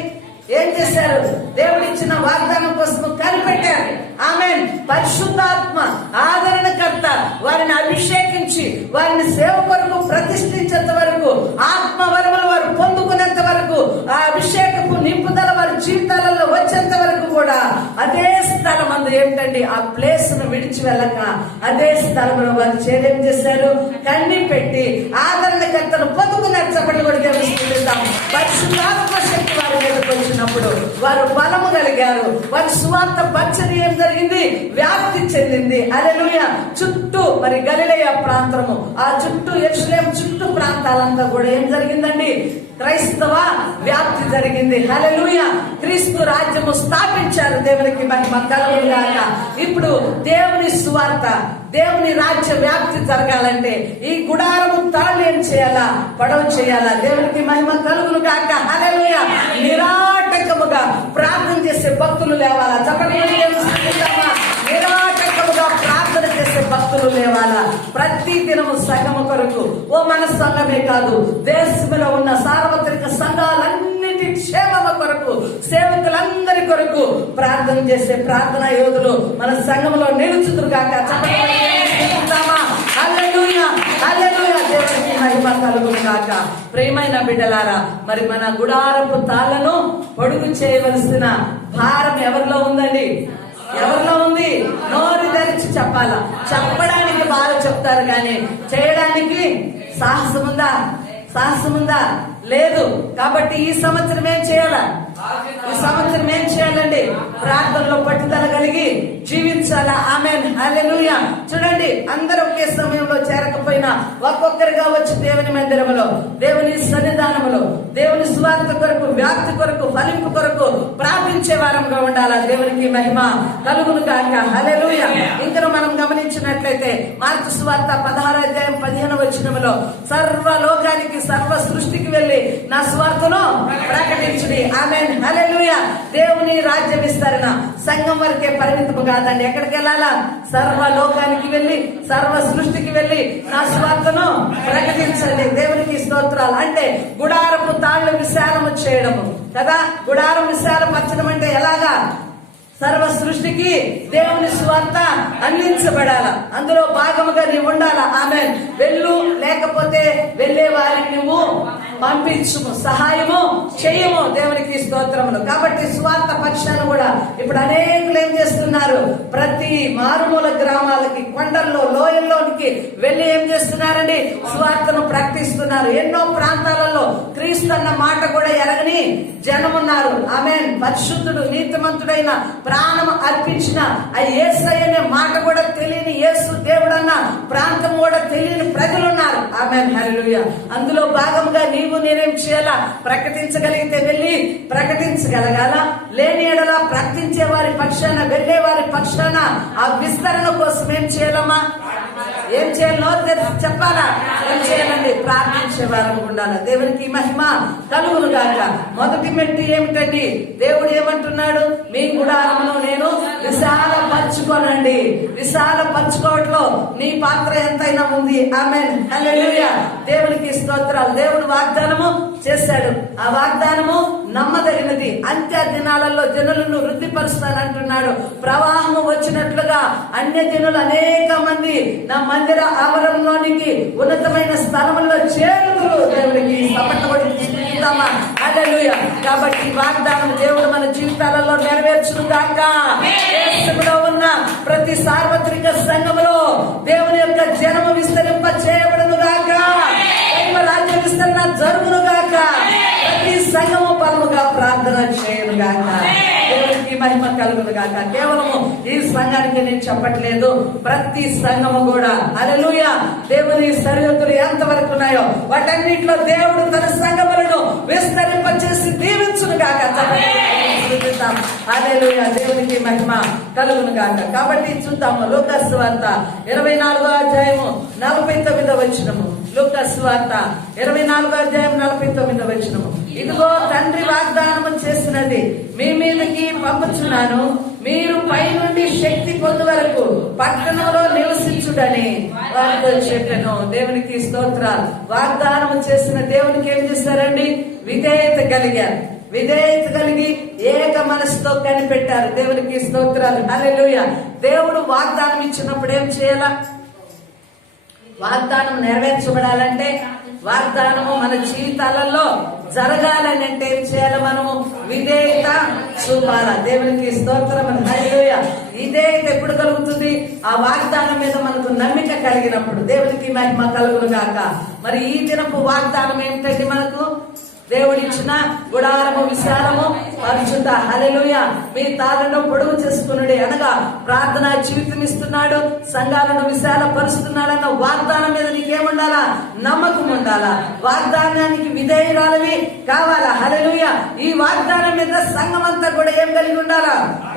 ఏం చేశారు? దేవుడిచ్చిన వాగ్దానం కోసం కనిపెట్టారు. ఆమేన్. పరిశుద్ధాత్మ ఆదరణకర్త వారిని అభిషేకించి వారిని సేవ కొరకు ప్రతిష్ఠించేంత వరకు, ఆత్మ వరములు వారు పొందుకునేంత వరకు, ఆ అభిషేకపు నింపుదల వారి జీవితాలలో వచ్చేంత వరకు కూడా అదే స్థలం అందు ఏమిటండి? ఆ ప్లేస్ ను విడిచి వెళ్ళక అదే స్థలంలో వారు చేరేం చేశారు? కన్ని పెట్టి ఆదరణకర్తను పొందుకునే చెప్పండి కూడా దేవుడిస్తాం. పరిశుద్ధాత్మ శక్తి వారి మీదకి వచ్చిన వచ్చినప్పుడు వారు బలము కలిగారు. వారి సువార్త పరిచర్య ఏం జరిగింది? వ్యాప్తి చెందింది. హల్లెలూయా. చుట్టూ మరి గలిలయ ప్రాంతము, ఆ చుట్టూ యెరూషలేము చుట్టూ ప్రాంతాలంతా కూడా ఏం జరిగిందండి? క్రైస్తవ వ్యాప్తి జరిగింది. హల్లెలూయా. క్రీస్తు రాజ్యము స్థాపించారు. దేవునికి మహిమ కలుగును గాక. ఇప్పుడు దేవుని సువార్త, దేవుని రాజ్య వ్యాప్తి జరగాలంటే ఈ గుడారము తాళ్ళు ఏం చేయాలా? పొడవు చేయాలా? దేవునికి మహిమ కలుగును గాక. హల్లెలూయా. నిరాటకముగా ప్రార్థన చేసే భక్తులు లేవాలా? చెప్పండి. నిరాటకముగా ప్రార్థన చేసే భక్తులు లేవాలా? ప్రతి దినము సంఘము కొరకు, ఓ మన సంఘమే కాదు, దేశంలో ఉన్న సార్వత్రిక సంఘాలన్నిటి క్షేమము కొరకు, సేవకులందరి కొరకు ప్రార్థన చేసే ప్రార్థనా యోధులు మన సంఘంలో నిలుచుదురు గాక. హల్లెలూయా. హల్లెలూయా. దేవునికి మహిమ కలుగును గాక. ప్రియమైన బిడ్డలారా, మరి మన గుడారపు తాళ్లను పొడుగు చేయవలసిన భారం ఎవరిలో ఉందండి? ఎవరిలో ఉంది? నోరు తెరిచి చెప్పాలా? చెప్పడానికి బాగా చెప్తారు కానీ చేయడానికి సాహసముందా? సాహసముందా? లేదు. కాబట్టి ఈ సంవత్సరం ఏం చేయాలా? ఈ సంవత్సరం ఏం చేయాలండి? ప్రార్థనలో పట్టుదల కలిగి జీవించాలా. ఆమేన్. హల్లెలూయా. చూడండి, అందరూ ఒకే సమయంలో చేరకపోయినా ఒక్కొక్కరిగా వచ్చి దేవుని మందిరములో, దేవుని సన్నిధానములో, దేవుని సువార్త కొరకు, వ్యాప్తి కొరకు, ఫలింపు కొరకు ప్రార్థించే వారంగా ఉండాలా. దేవునికి మహిమ కలుగును గాక. హల్లెలూయా. ఇంకా మనం గమనించినట్లయితే మార్కు సువార్త 16వ అధ్యాయం 15వ వచనములో, సర్వలోకానికి, సర్వ సృష్టికి వెళ్లి నా సువార్తను ప్రకటించుడి. ఆమేన్. హల్లెలూయా. దేవుని రాజ్య విస్తరణ సంఘం వరకే పరిమితము కాదండి. ఎక్కడికి వెళ్ళాలా? సర్వలోకానికి వెళ్లి, సర్వ సృష్టికి వెళ్లి నా సువార్తను ప్రకటించండి. దేవునికి స్తోత్రాలు. అంటే గుడారపు తాళ్లు విశాలము చేయడము కదా. గుడారం విశాలపరచడం అంటే ఎలాగా? సర్వ సృష్టికి దేవుని సువార్త అందించబడాల. అందులో భాగముగా నీవు ఉండాలా. ఆమేన్. వెళ్ళు, లేకపోతే వెళ్లే వారిని నువ్వు పంపించుము, సహాయము చేయము. దేవునికి స్తోత్రములు. కాబట్టి సువార్త పక్షాలు కూడా ఇప్పుడు అనేకులు ఏం చేస్తున్నారు? ప్రతి మారుమూల గ్రామాలకి, కొండల్లో, లోయల్లోనికి వెళ్లి ఏం చేస్తున్నారండి? సువార్తను ప్రకటిస్తున్నారు. ఎన్నో ప్రాంతాలలో క్రీస్తు అన్న మాట కూడా ఎరగని జనమున్నారు. ఆమేన్. పరిశుద్ధుడు, నీతిమంతుడైన, ప్రాణం అర్పించిన ఆ యేసయ్య అనే మాట కూడా తెలియని, యేసు దేవుడు అన్న ప్రాంతం కూడా తెలియని ప్రజలు ఉన్నారు. ఆమేన్. హల్లెలూయా. అందులో భాగంగా నీవు నేనేం చేయాలా? ప్రకటించగలిగితే వెళ్ళి ప్రకటించగలగాల. లేని ఎడలా ప్రకటించే వారి పక్షాన, వెళ్లే వారి పక్షాన ఆ విస్తరణ కోసం ఏం చేయాలమ్మా? ఏం చేయాలి? నోరు తెరిచి చెప్పాలా? ఏం చేయాలండి? ప్రార్థించే వారం ఉండాలి. దేవునికి మహిమ కలుగును గాక. మొదటి మెట్టు ఏమిటండి? దేవుడు ఏమంటున్నాడు? మీ గుడారమును నేను విశాలపరచుకోనండి. విశాలపరచుకోవట్లో నీ పాత్ర ఎంతైనా ఉంది. ఆమేన్. హల్లెలూయా. దేవునికి స్తోత్రాలు. దేవుడు వాగ్దానము చేశాడు. ఆ వాగ్దానము నమ్మదగినది. అంత్య దినాలలో జనులను వృద్ధిపరుస్తానంటున్నాడు. ప్రవాహము వచ్చినట్లుగా అన్య జనులు అనేక మంది నా మందిర ఆవరణలోనికి, ఉన్నతమైన స్థలములో చేరుతురు. దేవుడికి సపట్టబడి తీసుకుందామా? హల్లెలూయా. కాబట్టి వాగ్దానం దేవుడు మన జీవితాలలో నెరవేర్చును గాక. దేశంలో ఉన్న ప్రతి సార్వత్రిక సంఘములో దేవుని యొక్క జనము విస్తరింప చేయబడును గాక. దైవ రాజ్య విస్తరణ జరుగును గాక. ప్రతి సంఘము పరముగా ప్రార్థన చేయను గాక. దేవునికి మహిమ కలుగును గాక. కేవలము ఈ సంఘానికి నేను చెప్పట్లేదు, ప్రతి సంఘము కూడా. హల్లెలూయా. దేవుని సరిహద్దులు ఎంతవరకు ఉన్నాయో వాటన్నిటిలో దేవుడు తన సంఘములను విస్తరింప చేసి దీవించును గాక. హల్లెలూయా. దేవునికి మహిమ కలుగును గాక. కాబట్టి చూద్దాము లూకా సువార్త 24వ అధ్యాయము 49వ వచనము. లూకా సువార్త 24వ అధ్యాయం 49వ వచనము. ఇదిగో తండ్రి వాగ్దానము చేసినది మీ మీదకి పంపుచున్నాను, మీరు పైనుండి శక్తి పొందు వరకు పట్టణంలో నివసించుడని వారితో చెప్పాను. దేవునికి స్తోత్రాలు. వాగ్దానము చేసిన దేవునికి ఏం చేశారండి? విధేయత కలిగారు. విధేయత కలిగి ఏక మనసుతో కనిపెట్టారు. దేవునికి స్తోత్రాలు. హల్లెలూయా. దేవుడు వాగ్దానం ఇచ్చినప్పుడు ఏం చేయాలా? వాగ్దానం నెరవేర్చబడాలంటే, వాగ్దానము మన జీవితాలలో జరగాలని అంటే ఏం చేయాలి? మనము విధేయత చూపాలా. దేవునికి స్తోత్రం. హల్లెలూయా. విధేయత ఎప్పుడు కలుగుతుంది? ఆ వాగ్దానం మీద మనకు నమ్మిక కలిగినప్పుడు. దేవునికి మహిమ కలుగును గాక. మరి ఈ దినపు వాగ్దానం ఏమిటండి? మనకు దేవుడిచ్చిన గుడారము విశాలము పరిశుద్ధ. హల్లెలూయా. మీ తాళ్ళను పొడుగు చేసుకున్నాడు అనగా ప్రార్థనా జీవితం ఇస్తున్నాడు, సంఘాలను విశాల పరుస్తున్నాడన్న వాగ్దానం మీద నీకేముండాలా? నమ్మకం ఉండాలా. వాగ్దానానికి విధేయురాలవి కావాలా. హల్లెలూయా. ఈ వాగ్దానం మీద సంఘం అంతా కూడా ఏం కలిగి ఉండాలా?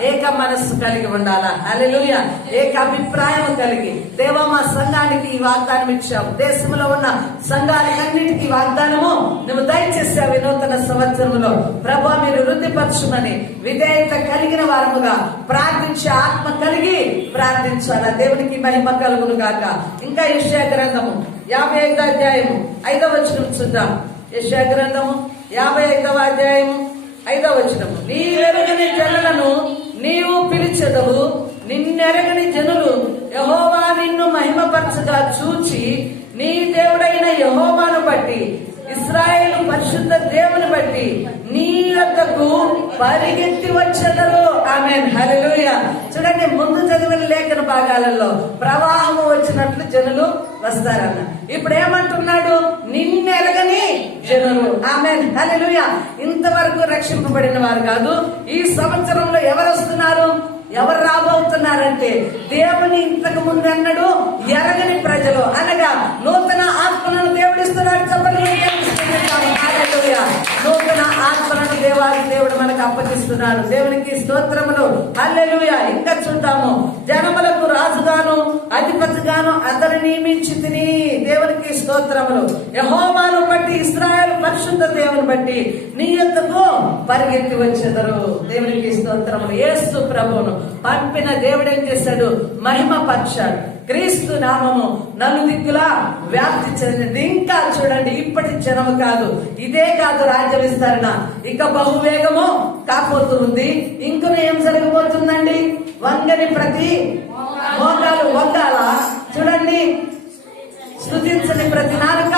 ఏక మనస్సు కలిగి ఉండాలా. హల్లెలూయా. ఏక అభిప్రాయం కలిగి, దేవా మా సంఘానికి ఈ వాగ్దానం ఇచ్చావు, దేశంలో ఉన్న సంఘాలన్నిటికీ వాగ్దానము నువ్వు దయచేసావు ఈ నూతన సంవత్సరంలో. ప్రభా మీరు వృద్ధిపరచుమని విధేయత కలిగిన వారముగా ప్రార్థించే ఆత్మ కలిగి ప్రార్థించాలా. దేవునికి మహిమ కలుగును గాక. ఇంకా యెషయా గ్రంథము 55వ అధ్యాయము 5వ వచనం చూద్దాం. యెషయా గ్రంథము 55వ అధ్యాయము 5వ వచనము. నీవెరగని జనులను నీవు పిలిచెదవు, నిన్నెరగని జనులు యెహోవా నిన్ను మహిమపరచగా చూచి నీ దేవుడైన యెహోవాను బట్టి, ఇశ్రాయేలు పరిశుద్ధ దేవుని బట్టి నీ వద్దకు పరిగెత్తి వచ్చెదరు. ఆమేన్. హల్లెలూయా. చూడండి, ముందు చదివిన లేఖన భాగాలలో ప్రవాహము వచ్చినట్లు జనులు వస్తారన్న. ఇప్పుడు ఏమంటున్నాడు? నిన్నెరగని జనులు. ఆమేన్. హల్లెలూయా. ఇంతవరకు రక్షింపబడిన వారు కాదు. ఈ సంవత్సరంలో ఎవరు వస్తున్నారు? ఎవరు రాబోతున్నారంటే దేవుని ఇంతకు ముందు అన్నాడు ఎరగని ప్రజలు, అనగా నూతన ఆత్మలను దేవుడిస్తున్నాడు. చెప్పండి. హల్లెలూయా. నూతన ఆత్మలను దేవాది దేవుడు మనకు అప్పగిస్తున్నాడు. దేవునికి స్తోత్రములు. హల్లెలూయా. ఇంకా చూద్దాము. జనములకు రాజుగాను అధిపతిగాను అతను నియమించి తిని. దేవునికి స్తోత్రములు. యెహోవాను బట్టి, ఇశ్రాయేలు పరిశుద్ధ దేవుని బట్టి నీ యొద్దకు పరిగెత్తి వచ్చెదరు. దేవునికి స్తోత్రములు. యేసు ప్రభువును పంపిన దేవుడు ఏం చేశాడు? మహిమ పరిచాడు. క్రీస్తు నామము నలుదిక్కులా వ్యాప్తి చెందింది. ఇంకా చూడండి, ఇప్పటి జనము కాదు, ఇదే కాదు రాజ్య విస్తరణ ఇక బహువేగము కాపోతూ ఉంది. ఇంకను ఏం జరగబోతుందండి? వంగని ప్రతి మోకాలు వంగాల. చూడండి, స్తుతించని ప్రతి నాలుక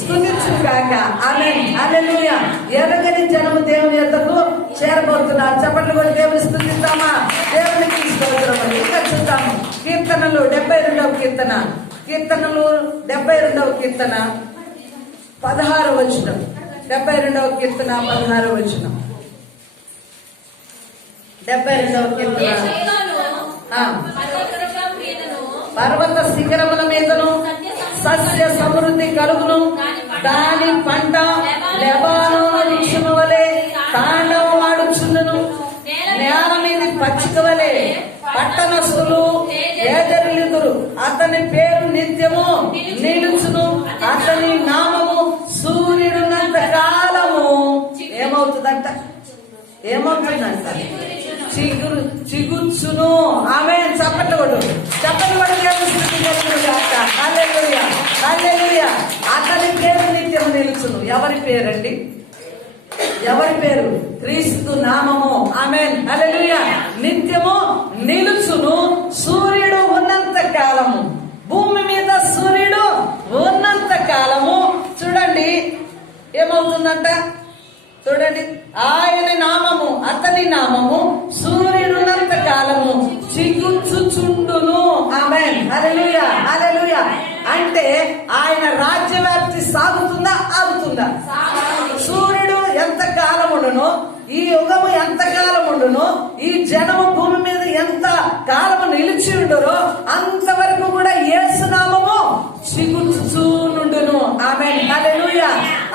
స్తుతించును గాక. ఆమేన్. హల్లెలూయా. ఎరగని జనము దేవుని యొద్దకు చేరబోతున్నారు. చప్పట్లు కూడా దేవుని స్తుతిద్దామా? దేవునికి స్తోత్రములు. ఇంకా చూద్దాము. కీర్తనలు 72వ కీర్తన, కీర్తనలు 72వ కీర్తన 16వ వచనం. 72వ కీర్తన 16వ వచనం. 72వ కీర్తన. పర్వత శిఖరముల మీదను సస్య సమృద్ధి కలుగును, దాని పంట లెబానోను వృక్షము వలె తాండవమాడుచుండును, నేల మీద పచ్చిక వలె పట్టణస్థులు ఎదురులిదురు. అతని పేరు నిత్యము నిలుచును, అతని నామము సూర్యుడున్నంత కాలము ఏమవుతుందంట? ఏమవుతుందంట? చిగుర్చును. ఆమె చప్పట్లు కొడు, చప్పట్లు కొడు. హల్లెలూయా. హల్లెలూయా. అతని పేరు నిత్యం నిలుచును. ఎవరి పేరండి? ఎవరి పేరు? క్రీస్తు నామము. ఆమేన్. హల్లెలూయా. నిత్యము నిలుచును, సూర్యుడు ఉన్నంత కాలము, భూమి మీద సూర్యుడు ఉన్నంత కాలము. చూడండి ఏమవుతుందంట? చూడండి, ఆయన నామము, అతని నామము సూర్యుడున్నంత కాలము చిగుర్చుచుండును. ఆమేన్. హల్లెలూయా. హల్లెలూయా. అంటే ఆయన రాజ్య వ్యాప్తి సాగుతుందా? ఆగుతుందా? సూర్యుడు ఎంత కాలం ఉండునో, ఈ యుగము ఎంత కాలం ఉండునో, ఈ జనము భూమి మీద ఎంత కాలము నిలిచి ఉండునో అంతవరకు కూడా యేసు నామము చిగుర్చుచుండును. ఆమేన్. హల్లెలూయా.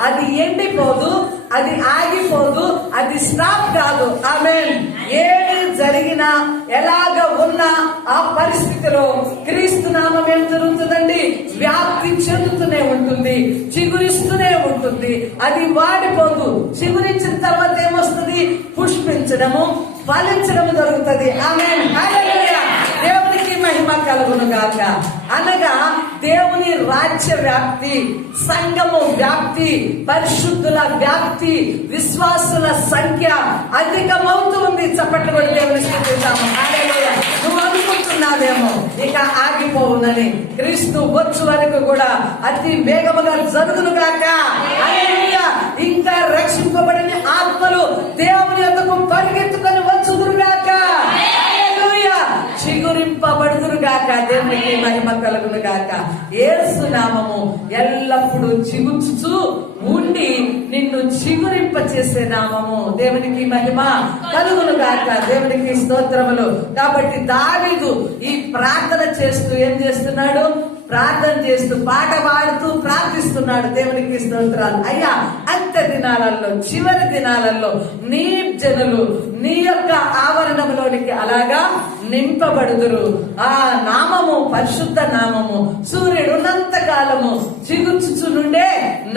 అది ఎండిపోదు, అది ఆగిపోదు, అది స్టాప్ కాదు. ఆమేన్. ఏది జరిగినా, ఎలాగ ఉన్నా ఆ పరిస్థితిలో క్రీస్తు నామం ఏం జరుగుతుందండి? వ్యాప్తి చెందుతూనే ఉంటుంది, చిగురిస్తూనే ఉంటుంది. అది వాడిపోదు. చిగురించిన తర్వాత ఏమొస్తుంది? పుష్పించడము, ఫలించడము జరుగుతుంది. ఆమేన్. హల్లెలూయా. దేవునికి మహిమ కలుగును గాక. అనగా దేవుని రాజ్య వ్యాప్తి, సంఘము వ్యాప్తి, పరిశుద్ధుల వ్యాప్తి, విశ్వాసుల సంఖ్య అధికమవుతుంది. చప్పట్లు కూడా దేవుని స్తుతిద్దాము. హల్లెలూయా. నువ్వు అనుకుంటున్నావేమో ఇక ఆగిపోవునని, క్రీస్తు వచ్చు వరకు కూడా అతి వేగముగా జరుగును గాక. హల్లెలూయా. ఇంకా రక్షింపబడిన ఆత్మలు దేవుని యొద్దకు పరిగెత్తుకొని వచ్చుదురు గాక. హల్లెలూయా. చిగురింపబడుదురు గాక. దేవునికి మహిమ కలుగును గాక. యేసు నామము ఎల్లప్పుడూ చిగుర్చుచు ఉండి నిన్ను చిగురింప చేసే నామము. దేవునికి మహిమ కలుగును గాక. దేవునికి స్తోత్రములు. కాబట్టి దావీదు ఈ ప్రార్థన చేస్తూ ఏం చేస్తున్నాడు? ప్రార్థన చేస్తూ పాట పాడుతూ ప్రార్థిస్తున్నాడు. దేవునికి స్తోత్రాలు. అయ్యా, అంత్య దినాలలో, చివరి దినాలలో నీ జనులు నీ యొక్క ఆవరణంలోనికి అలాగా నింపబడుదురు. ఆ నామము పరిశుద్ధ నామము, సూర్యుడు ఉన్నంత కాలము చిగుర్చుచు నుండే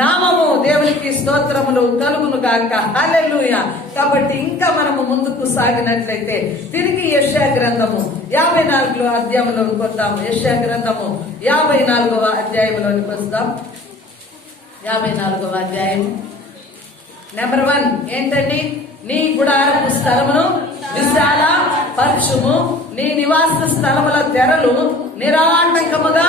నామము. దేవునికి స్తోత్రములు కలుగును గాక. హల్లెలూయా. కాబట్టి ఇంకా మనము ముందుకు సాగినట్లయితే తిరిగి యెషయా గ్రంథము 54వ అధ్యాయంలోకి వద్దాము. యెషయా గ్రంథము 54వ అధ్యాయంలోనికి వస్తాం. 54వ అధ్యాయం నెంబర్ 1 ఏంటండి? నీ గుడారపు స్థలమును విశాల పరచుము, నీ నివాస స్థలముల తెరలు నిరాటంకముగా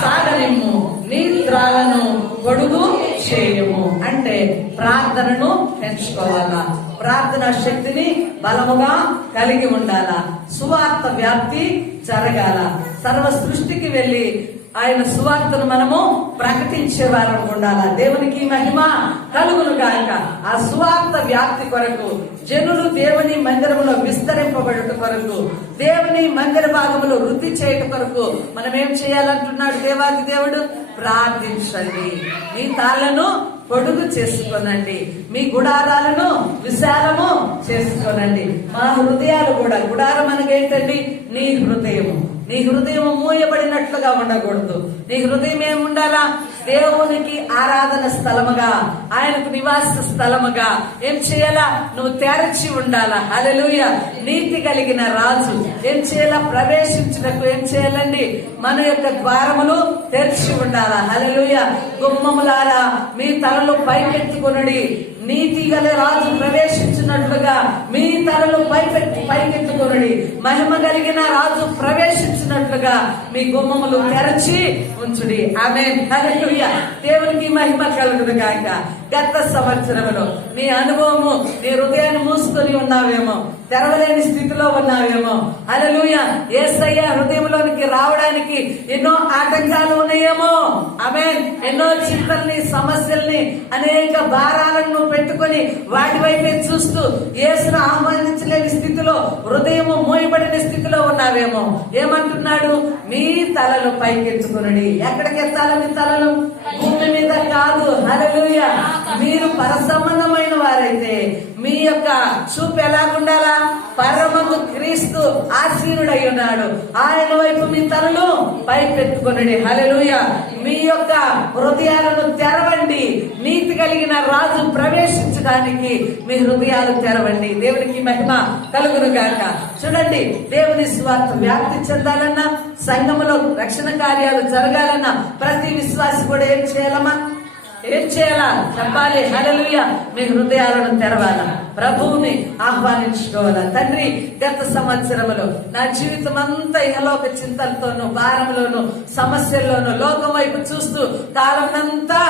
సాగనిమ్ము, నీ త్రాలను పొడుగు చేయము. అంటే ప్రార్థనను పెంచుకోవాలా, ప్రార్థన శక్తిని బలముగా కలిగి ఉండాలా, సువార్త వ్యాప్తి జరగాల, సర్వ సృష్టికి వెళ్లి ఆయన సువార్తను మనము ప్రకటించే వారం ఉండాలా. దేవునికి మహిమ కలుగును గాక. ఆ సువార్త వ్యాప్తి కొరకు, జనులు దేవుని మందిరములో విస్తరింపబడుట కొరకు, దేవుని మందిర భాగములో వృద్ధి చేయట కొరకు మనం ఏం చేయాలంటున్నాడు దేవాది దేవుడు? ప్రార్థించండి, మీ తాళ్లను పొడుగు చేసుకోనండి, మీ గుడారాలను విశాలము చేసుకోనండి. మా హృదయాలు కూడా, గుడారం అనగేంటండి? నీ హృదయము. నీ హృదయం మూయబడినట్లుగా ఉండకూడదు. నీ హృదయం ఏముండాలా? దేవునికి ఆరాధన స్థలముగా, ఆయనకు నివాస స్థలముగా ఏం చేయాలా? నువ్వు తెరచి ఉండాలా. హల్లెలూయా. నీతి కలిగిన రాజు ఏం చేయాలా? ప్రవేశించుటకు ఏం చేయాలండి? మన యొక్క ద్వారములు తెరిచి ఉండాలా. హల్లెలూయా. గుమ్మములారా మీ తలలు పైకెత్తుకొనుడి, నీతి గల రాజు ప్రవేశించినట్లుగా మీ తలలు పైకెత్తుకొనుడి, మహిమ కలిగిన రాజు ప్రవేశించినట్లుగా మీ గుమ్మములు తెరచి ఉంచుడి. ఆమేన్. హల్లెలూయా. దేవునికి మహిమ కలుగును గాక. గత సంవత్సరంలో నీ అనుభవము, నీ హృదయాన్ని మూసుకొని ఉన్నావేమో, తెరవలేని స్థితిలో ఉన్నావేమో. హల్లెలూయా. యేసయ్య హృదయంలోనికి రావడానికి ఎన్నో ఆటంకాలు ఉన్నాయేమో. ఆమేన్. ఎన్నో చింతల్ని, సమస్యల్ని, అనేక భారాలను పెట్టుకొని వాటి వైపే చూస్తూ యేసును ఆహ్వానించలేని స్థితిలో, హృదయము మోయబడిన స్థితిలో ఉన్నావేమో. ఏమంటున్నాడు? మీ తలలు పైకెత్తుకునుడి. ఎక్కడికి ఎత్తాలి మీ తలలు? భూమి మీద కాదు. హల్లెలూయా. మీరు పరసంబంధమైన వారైతే మీ యొక్క చూపు ఎలాగుండాలా? పరమకు క్రీస్తు ఆసీనుడై ఉన్నాడు, ఆయన వైపు మీ తలలు పైపెట్టుకొనుడి. హల్లెలూయా. మీ యొక్క హృదయాలను తెరవండి. నీతి కలిగిన రాజు ప్రవేశించడానికి మీ హృదయాలు తెరవండి. దేవునికి మహిమ కలుగును గాక. చూడండి, దేవుని స్వార్థ వ్యాప్తి చెందాలన్నా, సంఘములో రక్షణ కార్యాలు జరగాలన్నా ప్రతి విశ్వాసి కూడా ఏం చేయాలమ్మా? ఏం చేయాలా? చెప్పాలి. హల్లెలూయా. మీ హృదయాలను తెరవాలా, ప్రభువుని ఆహ్వానించుకోవాలా. తండ్రి, గత సంవత్సరములో నా జీవితం అంతా ఇహలోక చింతలతోనూ, భారంలోనూ, సమస్యల్లోనూ, లోకం వైపు చూస్తూ కాలమంతా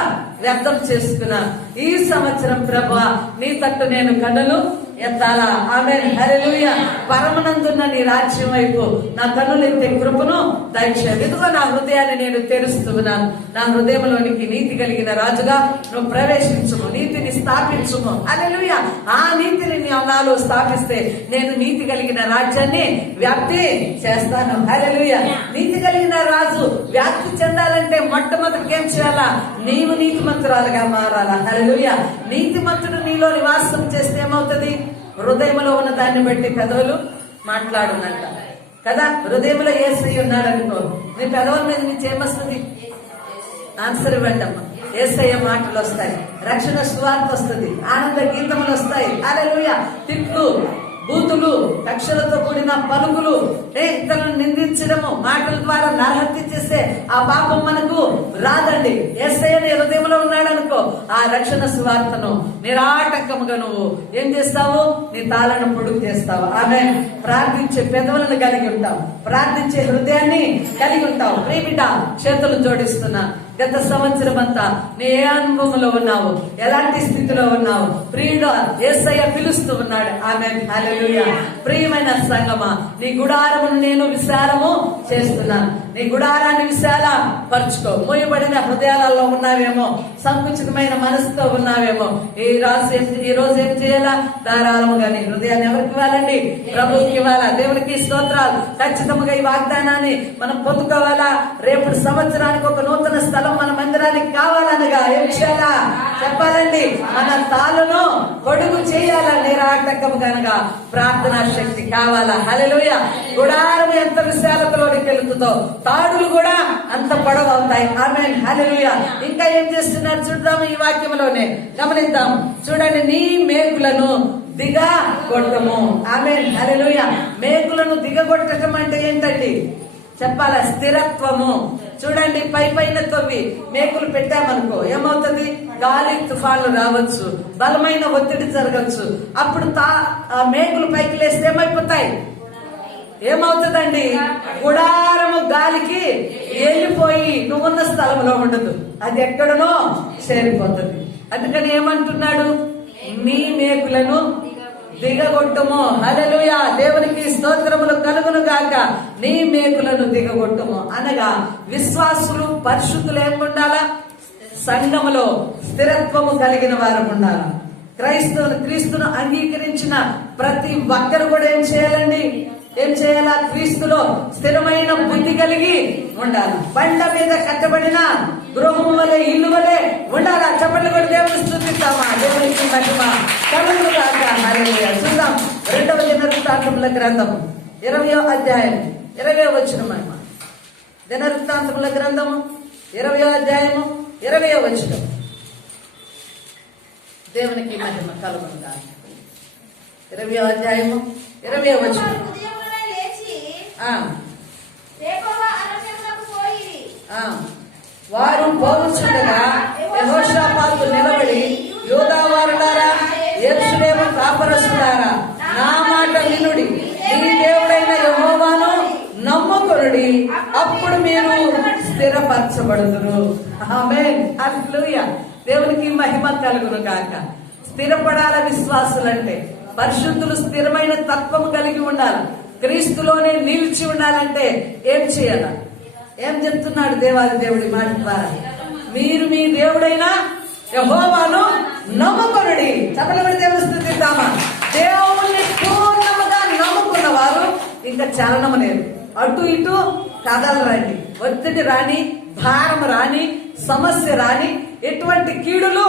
వ్యర్థం చేసుకున్నా. ఈ సంవత్సరం ప్రభువా, నీ తట్టు నేను కన్నులు ఎత్తాలా. ఆమేన్. హల్లెలూయా. పరమనందున్న నీ రాజ్యం వైపు నా కన్నులు ఎత్తే కృపను దయచేయండి. ఇదిగో నా హృదయాన్ని నేను తెరుస్తున్నాను. నా హృదయంలోనికి నీతి కలిగిన రాజుగా నువ్వు ప్రవేశించుము, నీతిని స్థాపించుము. హల్లెలూయా. ఆ నీతిని నాలో స్థాపిస్తే నేను నీతి కలిగిన రాజ్యాన్ని వ్యాప్తి చేస్తాను. హల్లెలూయా. నీతి కలిగిన రాజు వ్యాప్తి చెందాలంటే మొట్టమొదటికి ఏం చేయాలా? నీవు నీతిమంతురాలుగా మారాలా. హల్లెలూయా. నీతిమంతుడు నీలో నివాసం చేస్తే ఏమవుతుంది? హృదయంలో ఉన్న దాన్ని బట్టి పెదవులు మాట్లాడునంట కదా. హృదయంలో యేసయ్య ఉన్నాడు అనుకో, నీ పెదవుల మీద నుంచి ఏమొస్తుంది? ఆన్సర్ ఇవ్వండి అమ్మా. యేసయ్య మాటలు వస్తాయి, రక్షణ సువార్త వస్తుంది, ఆనంద గీతములు వస్తాయి. హల్లెలూయా. తిట్లు, బూతులు, కక్షలతో కూడిన పలుకులు, ఇతరులను నిందించడము, మాటల ద్వారా నరహత్య చేసే ఆ పాపం మనకు రాదండి. యేసయ్య నీ హృదయంలో ఉన్నాడనుకో, ఆ రక్షణ సువార్తను నిరాటంకముగా నువ్వు ఏం చేస్తావు? నీ తాళను పొడుగు చేస్తావు. ఆమె ప్రార్థించే పెదవులను కలిగి ఉంటావు, ప్రార్థించే హృదయాన్ని కలిగి ఉంటావు. ప్రియబిడ్డ, చేతులు జోడిస్తున్నా. గత సంవత్సరం అంతా నీ ఏ అనుభవంలో ఉన్నావు, ఎలాంటి స్థితిలో ఉన్నావు? ప్రియుడు యేసయ్య పిలుస్తూ ఉన్నాడు. ఆమేన్, హల్లెలూయా. ప్రియమైన సంగమా, నీ గుడారమును నేను విశాలము చేస్తున్నాను. నీ గుడారాన్ని విశాల పరుచుకో. మూయబడిన హృదయాలలో ఉన్నావేమో, సంకుచితమైన మనసుతో ఉన్నావేమో, ఈ రోజు ఏం చేయాలా? ధారాళముగా నీ హృదయాన్ని ఎవరికి ఇవ్వాలండి? ప్రభువుకి ఇవ్వాలా. దేవునికి స్తోత్రాలు. ఖచ్చితంగా ఈ వాగ్దానాన్ని మనం పొందుకోవాలా. రేపు సంవత్సరానికి ఒక నూతన స్థలం మన మందిరానికి కావాలనగా ఏం చేయాలా చెప్పాలండి? మన తాళను పొడుగు చేయాలా నిరాటకముగా ప్రార్థనా శక్తి కావాలా. హల్లెలూయా. గుడారం ఎంత విశాలతలోనికి వెళుతుందో తాడులు కూడా అంత పొడవు అవుతాయి. ఆమేన్, హల్లెలూయా. ఇంకా ఏం చేస్తున్నారు చూద్దాము ఈ వాక్యంలోనే గమనిద్దాం. చూడండి, నీ మేకులను దిగగొట్టము. ఆమేన్, హల్లెలూయా. మేకులను దిగగొట్టడం అంటే ఏంటండి చెప్పాలా? స్థిరత్వము. చూడండి, పైన తవ్వి మేకులు పెట్టామనుకో ఏమవుతుంది? గాలి తుఫాన్లు రావచ్చు, బలమైన ఒత్తిడి జరగచ్చు. అప్పుడు మేకులు పైకి లేస్తే ఏమైపోతాయి? ఏమవుతుందండి? గుడారము గాలికి వెళ్ళిపోయి నువ్వున్న స్థలంలో ఉండదు, అది ఎక్కడనో చేరిపోతుంది. అందుకని ఏమంటున్నాడు? నీ మేకులను దిగగొట్టుము. హల్లెలూయా. దేవునికి స్తోత్రములు కలుగును గాక. నీ మేకులను దిగగొట్టుము అనగా విశ్వాసులు పరిశుద్ధులు ఏముండాలా? సంఘములో స్థిరత్వము కలిగిన వారు ఉండాలా. క్రీస్తును అంగీకరించిన ప్రతి ఒక్కరు కూడా ఏం చేయాలండి? ఏం చేయాలా? క్రీస్తులో స్థిరమైన బుద్ధి కలిగి ఉండాలి. బండ మీద కట్టబడిన గృహము వలె, ఇల్లు వలె ఉండాలా. చెప్పండి కూడా దేవుని స్తుతిద్దామా? దేవునికి మహిమ కలుగును గాక. హల్లెలూయా. చూద్దాం 2వ దినవృత్తాంతముల గ్రంథము 20వ అధ్యాయం 20వ వచనం. దినవృత్తాంతముల గ్రంథము 20వ అధ్యాయము 20వ వచనం. దేవునికి మహిమ కలుగును గాక. 20వ అధ్యాయము 20వ వచనం. వారు పోవచ్చుండగా యెహోషాపాతు నిలబడి, యూదావారులారా, యెరూషలేము కాపరస్తులారా, నా మాట వినుడి. మీ దేవుడైన యెహోవాను నమ్ముకొనుడి, అప్పుడు మీరు స్థిరపరచబడుదురు. ఆమేన్, హల్లెలూయా. దేవునికి మహిమ కలుగును గాక. స్థిరపడాల విశ్వాసులంటే పరిశుద్ధులు స్థిరమైన తత్వము కలిగి ఉండాలి. క్రీస్తులోనే నిలిచి ఉండాలంటే ఏం చేయాల? ఏం చెప్తున్నాడు దేవాది దేవుడి మాట ద్వారా? మీరు మీ దేవుడైన యెహోవాను నమ్ముకొనుడి. చెప్పలేని దేవుని స్తుతిద్దామా? దేవుణ్ణి పూర్ణముగా నమ్ముకున్న వారు ఇంకా చలనము లేదు. అటు ఇటు కదలరండి. ఒత్తిడి రాని, భారం రాని, సమస్య రాని, ఎటువంటి కీడులు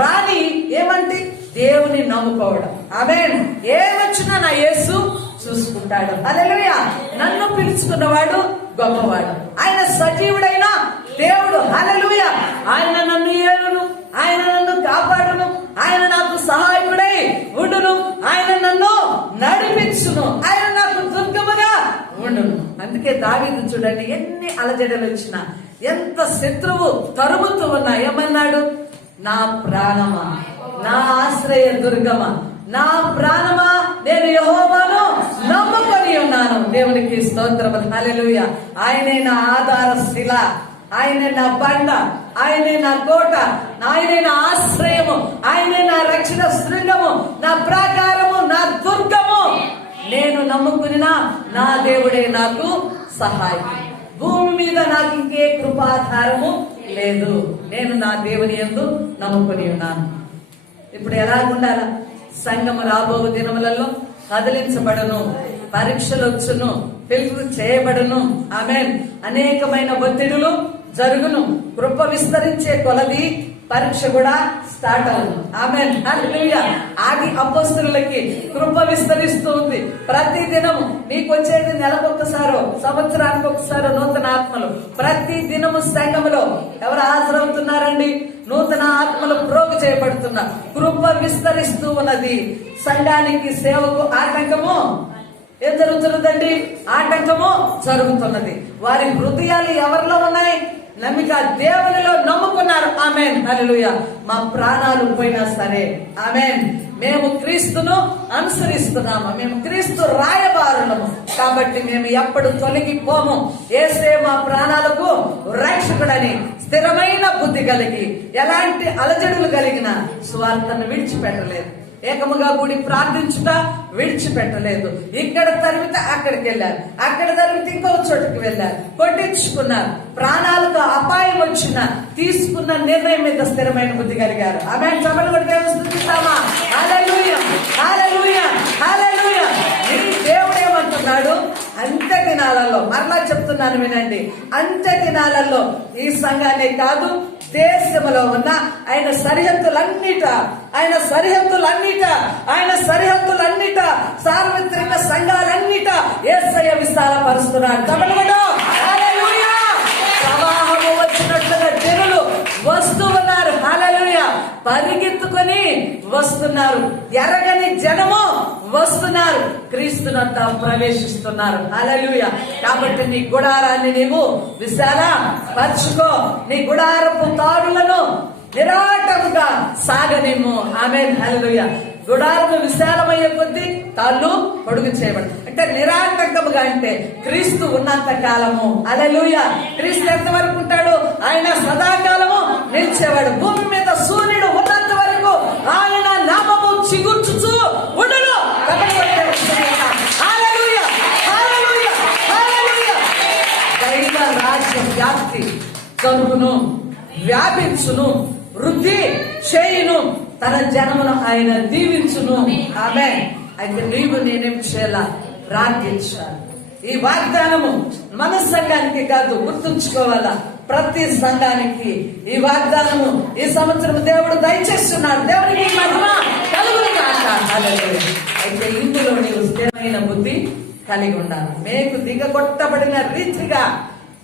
రాని. ఏమంటే దేవుని నమ్ముకోవడం. ఆమేన్. ఏమొచ్చినా నా యేసు చూసుకుంటాడు. హల్లెలూయా. నన్ను పిలుచుకున్నవాడు గొప్పవాడు. ఆయన సజీవుడైన దేవుడు. హల్లెలూయా. ఆయన నన్ను ఏలును, ఆయన నన్ను కాపాడును, ఆయన నాకు సహాయకుడై ఉండును, ఆయన నన్ను నడిపించును, ఆయన నాకు దుర్గముగా ఉండును. అందుకే దావీదు చూడండి, ఎన్ని అలజడలు వచ్చినా, ఎంత శత్రువు తరుముతూ ఉన్నా ఏమన్నాడు? నా ప్రాణమా, నా ఆశ్రయ దుర్గమా, నా ప్రాణమా, నేను యెహోవాను నమ్ముకొని ఉన్నాను. దేవునికి స్తోత్రము. హల్లెలూయా. ఆయనే నా ఆధార శిల, ఆయనే నా బండ, ఆయనే నా కోట, ఆయనే నా ఆశ్రయము, ఆయనే నా రక్షణ శృంగము, నా ప్రాకారము, నా దుర్గము. నేను నమ్ముకున్న నా దేవుడే నాకు సహాయం. భూమి మీద నాకు ఇంకే కృపాధారము లేదు. నేను నా దేవుని యందు నమ్ముకొని ఉన్నాను. ఇప్పుడు ఎలాగుండాల? సంఘము రాబో దినములలో కదిలించబడను, పరీక్షలు వచ్చును, పిలుపు చేయబడను. ఆమేన్. అనేకమైన ఒత్తిడులు జరుగును. కృప విస్తరించే కొలది పరీక్ష కూడా స్టార్ట్ అవును. ఆమేన్, హల్లెలూయా. ఆది అపోస్తలులకి కృప విస్తరిస్తూ ఉంది. ప్రతి దినము మీకు వచ్చేది నెలకొకసారో, సంవత్సరానికి ఒకసారో నూతన ఆత్మలు. ప్రతి దినము సంఘములో ఎవరు హాజరవుతున్నారండి? నూతన ఆత్మలు ప్రోగు చేయబడుతున్నారు. కృప విస్తరిస్తూ ఉన్నది. సంఘానికి, సేవకు ఆటంకము ఏం జరుగుతున్నదండి? ఆటంకము జరుగుతున్నది. వారి హృదయాలు ఎవరిలో ఉన్నాయి? నమ్మిక దేవునిలో నమ్ముకున్నారు. ఆమేన్, హల్లెలూయా. మా ప్రాణాలు పోయినా సరే, ఆమేన్, మేము క్రీస్తును అనుసరిస్తున్నాము, మేము క్రీస్తు రాయబారులము. కాబట్టి మేము ఎప్పుడు తొలగిపోము. యేసే మా ప్రాణాలకు రక్షకుడని స్థిరమైన బుద్ధి కలిగి ఎలాంటి అలజడులు కలిగిన సువార్తను విడిచిపెట్టలేదు. ఏకముగా కూడి ప్రార్థించుట విడిచిపెట్టలేదు. ఇక్కడ తరిమితే అక్కడికి వెళ్ళారు, అక్కడ తరిమితే ఇంకో చోటుకి వెళ్ళారు, కొట్టించుకున్నారు. ప్రాణాలకు అపాయం వచ్చిన తీసుకున్న నిర్ణయం మీద స్థిరమైన బుద్ధి కలిగారు. ఆమె చప్పట్లు కొట్టి స్తుతిస్తామా? హల్లెలూయా, హల్లెలూయా, హల్లెలూయా. ఈ దేవుడు ఏమంటున్నాడు? అంత్య దినాలలో, మరలా చెప్తున్నాను వినండి, అంత్య దినాలలో ఈ సంఘాన్ని కాదు, దేశంలో ఉన్న ఆయన సరిహద్దులన్నిట సార్వత్రిక సంఘాలన్నిట యేసయ్య విశాలపరుస్తున్నాడు. హల్లెలూయా. ప్రవాహము వచ్చినట్లుగా జనులు వస్తూ ఉన్నారు. హల్లెలూయా. పరిగెత్తుకొని వస్తున్నారు. ఎరగని జనము వస్తున్నారు, క్రీస్తునంతా ప్రవేశిస్తున్నారు. హల్లెలూయా. కాబట్టి నీ గుడారాన్ని నీవు విశాల పరుచుకో, నీ గుడారపు తాడులను నిరాటంగా సాగనిమ్ము. ఆమేన్. హల్లెలూయా. గుడారము విశాలమయ్యే కొద్దీ తాళ్ళు పొడుగు చేయబడి, అంటే నిరాటంకముగా, అంటే క్రీస్తు ఉన్నంత కాలము. హల్లెలూయా. క్రీస్తు ఎంత వరకు ఉంటాడు? ఆయన సదాకాలము నిలిచేవాడు. భూమి మీద సూర్యుడు ఉన్నంత వరకు ఆయన నామము చిగుర్చుచు ఉండును. హల్లెలూయా, హల్లెలూయా, హల్లెలూయా. దైవ రాజ్య వ్యాప్తి కలుగును, వ్యాపించును, వృద్ధి చేయును, తన జనమును ఆయన దీవించును. ఆమేన్. అయితే నీవు నేనేం చేయాలా? ప్రార్థించాలి. ఈ వాగ్దానము మన సంఘానికి కాదు, గుర్తుంచుకోవాలా, ప్రతి సంఘానికి ఈ వాగ్దానము ఈ సంవత్సరం దేవుడు దయచేస్తున్నాడు. దేవునికి మహిమ కలుగును గాక. హల్లెలూయా. అయితే ఇందులో నీవు స్థిరమైన బుద్ధి కలిగి ఉండాలి. మేకు దిగగొట్టబడిన రీతిగా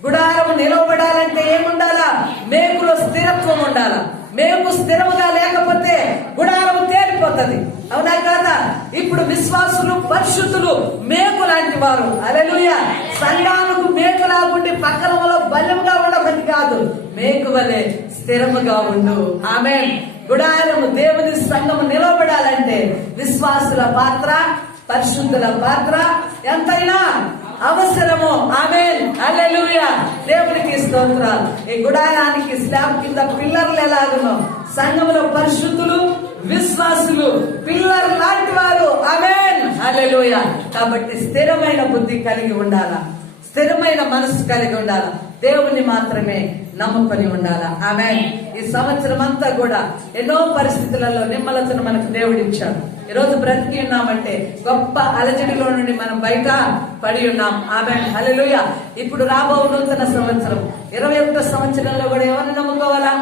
గుడారము నిలవబడాలంటే ఏముండాలా? మేకులో స్థిరత్వం ఉండాలా. మేకు స్థిరముగా లేకపోతే గుడారము తేలిపోతుంది. అవునా కాదా? ఇప్పుడు విశ్వాసులు, పరిశుద్ధులు మేకు లాంటి వారు. హల్లెలూయా. సంఘానికి మేకులాగుండి పక్కనలో బల్యముగా ఉండబట్టి కాదు, మేకు వలె స్థిరముగా ఉండు. ఆమేన్. గుడారము, దేవుని సంఘము నిలవబడాలంటే విశ్వాసుల పాత్ర, పరిశుద్ధుల పాత్ర ఎంతైనా అవసరము. ఆమేన్. హల్లెలూయా. దేవునికి స్తోత్రాలు. ఈ గుడారానికి స్లాబ్ కింద పిల్లర్లు ఎలాగునో, సంఘములో పరిశుద్ధులు, విశ్వాసులు పిల్లర్ లాంటి వారు. ఆమేన్. హల్లెలూయా. కాబట్టి స్థిరమైన బుద్ధి కలిగి ఉండాలా, స్థిరమైన మనసు కలిగి ఉండాలా, దేవుని మాత్రమే నమ్ముకొని ఉండాలా. ఆమేన్. ఈ సంవత్సరం అంతా కూడా ఎన్నో పరిస్థితులలో నిమ్మలతను మనకు దేవుడు ఇచ్చాడు. ఈ రోజు బ్రతికి ఉన్నామంటే గొప్ప అలజడిలో నుండి మనం బయట పడి ఉన్నాం. ఆమేన్. హల్లెలూయా. ఇప్పుడు రాబో నూతన సంవత్సరం 21వ సంవత్సరంలో కూడా ఎవరిని నమ్ముకోవాలా?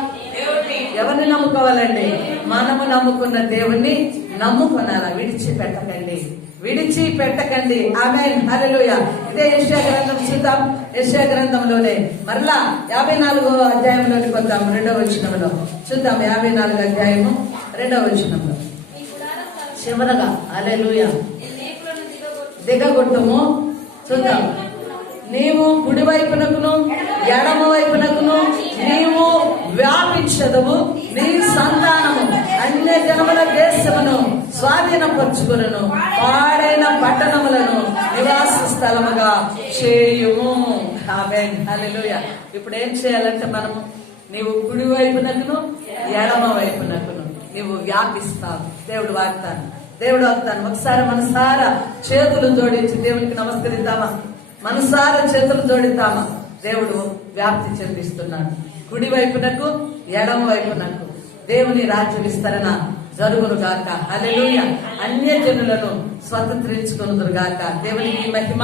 ఎవరిని నమ్ముకోవాలండి? మనము నమ్ముకున్న దేవుణ్ణి నమ్ముకున్నారా? విడిచిపెట్టకండి. ఆమేన్. హల్లెలూయా. ఇదే యెషయా గ్రంథం చూద్దాం. యెషయా గ్రంథంలోనే మరలా 54వ అధ్యాయంలోకి వద్దాం. 2వ వచనంలో చూద్దాం. 54వ అధ్యాయము 2వ వచనంలో చివరగా హల్లెలూయా దిగగొట్టుము. చూద్దాం. నీవు కుడి వైపునకును ఎడమ వైపునకును నీవు వ్యాపించదవు, నీ సంతానము అన్య జనముల దేశమును స్వాధీనపరచుకును, పాడైన పట్టణములను నివాస స్థలముగా చేయుము. ఆమేన్. హల్లెలూయా. ఇప్పుడు ఏం చేయాలంటే మనము, నీవు కుడి వైపునకును ఎడమ వైపునకును నీవు వ్యాపిస్తావు. దేవుడు వాగ్దానం. ఒకసారి మనసారా చేతులు జోడించి దేవునికి నమస్కరిద్దామా? మనసారా చేతులు జోడిద్దామా? దేవుడు వ్యాప్తి చెందిస్తున్నాడు. కుడి వైపునకు ఎడమ వైపునకు దేవుని రాజ్య విస్తరణ జరుగును గాక. హల్లెలూయా. అన్య జనులను స్వతంత్రించుకొనుదురు గాక. దేవునికి మహిమ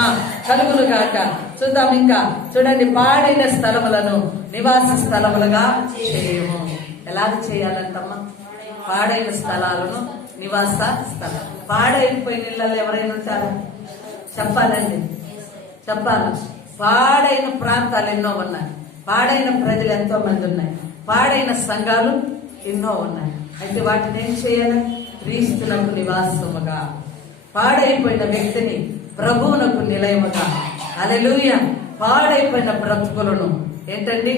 కలుగును గాక. చూద్దాం. ఇంకా చూడండి. పాడైన స్థలములను నివాస స్థలములుగా చేయము. ఎలాగ చేయాలంటమ్మా? పాడైన స్థలాలను నివాస స్థలం. పాడైపోయిన ఇళ్ళల్లో ఎవరైనా ఉంటారా? చెప్పాలండి, చెప్పాలి. పాడైన ప్రాంతాలు ఎన్నో ఉన్నాయి, పాడైన ప్రజలు ఎంతో మంది ఉన్నాయి, పాడైన సంఘాలు ఎన్నో ఉన్నాయి. అయితే వాటిని ఏం చేయాలి? క్రీస్తునకు నివాసముగా, పాడైపోయిన వ్యక్తిని ప్రభువునకు నిలయముగా. హల్లెలూయా. పాడైపోయిన బ్రతుకులను ఏంటండి?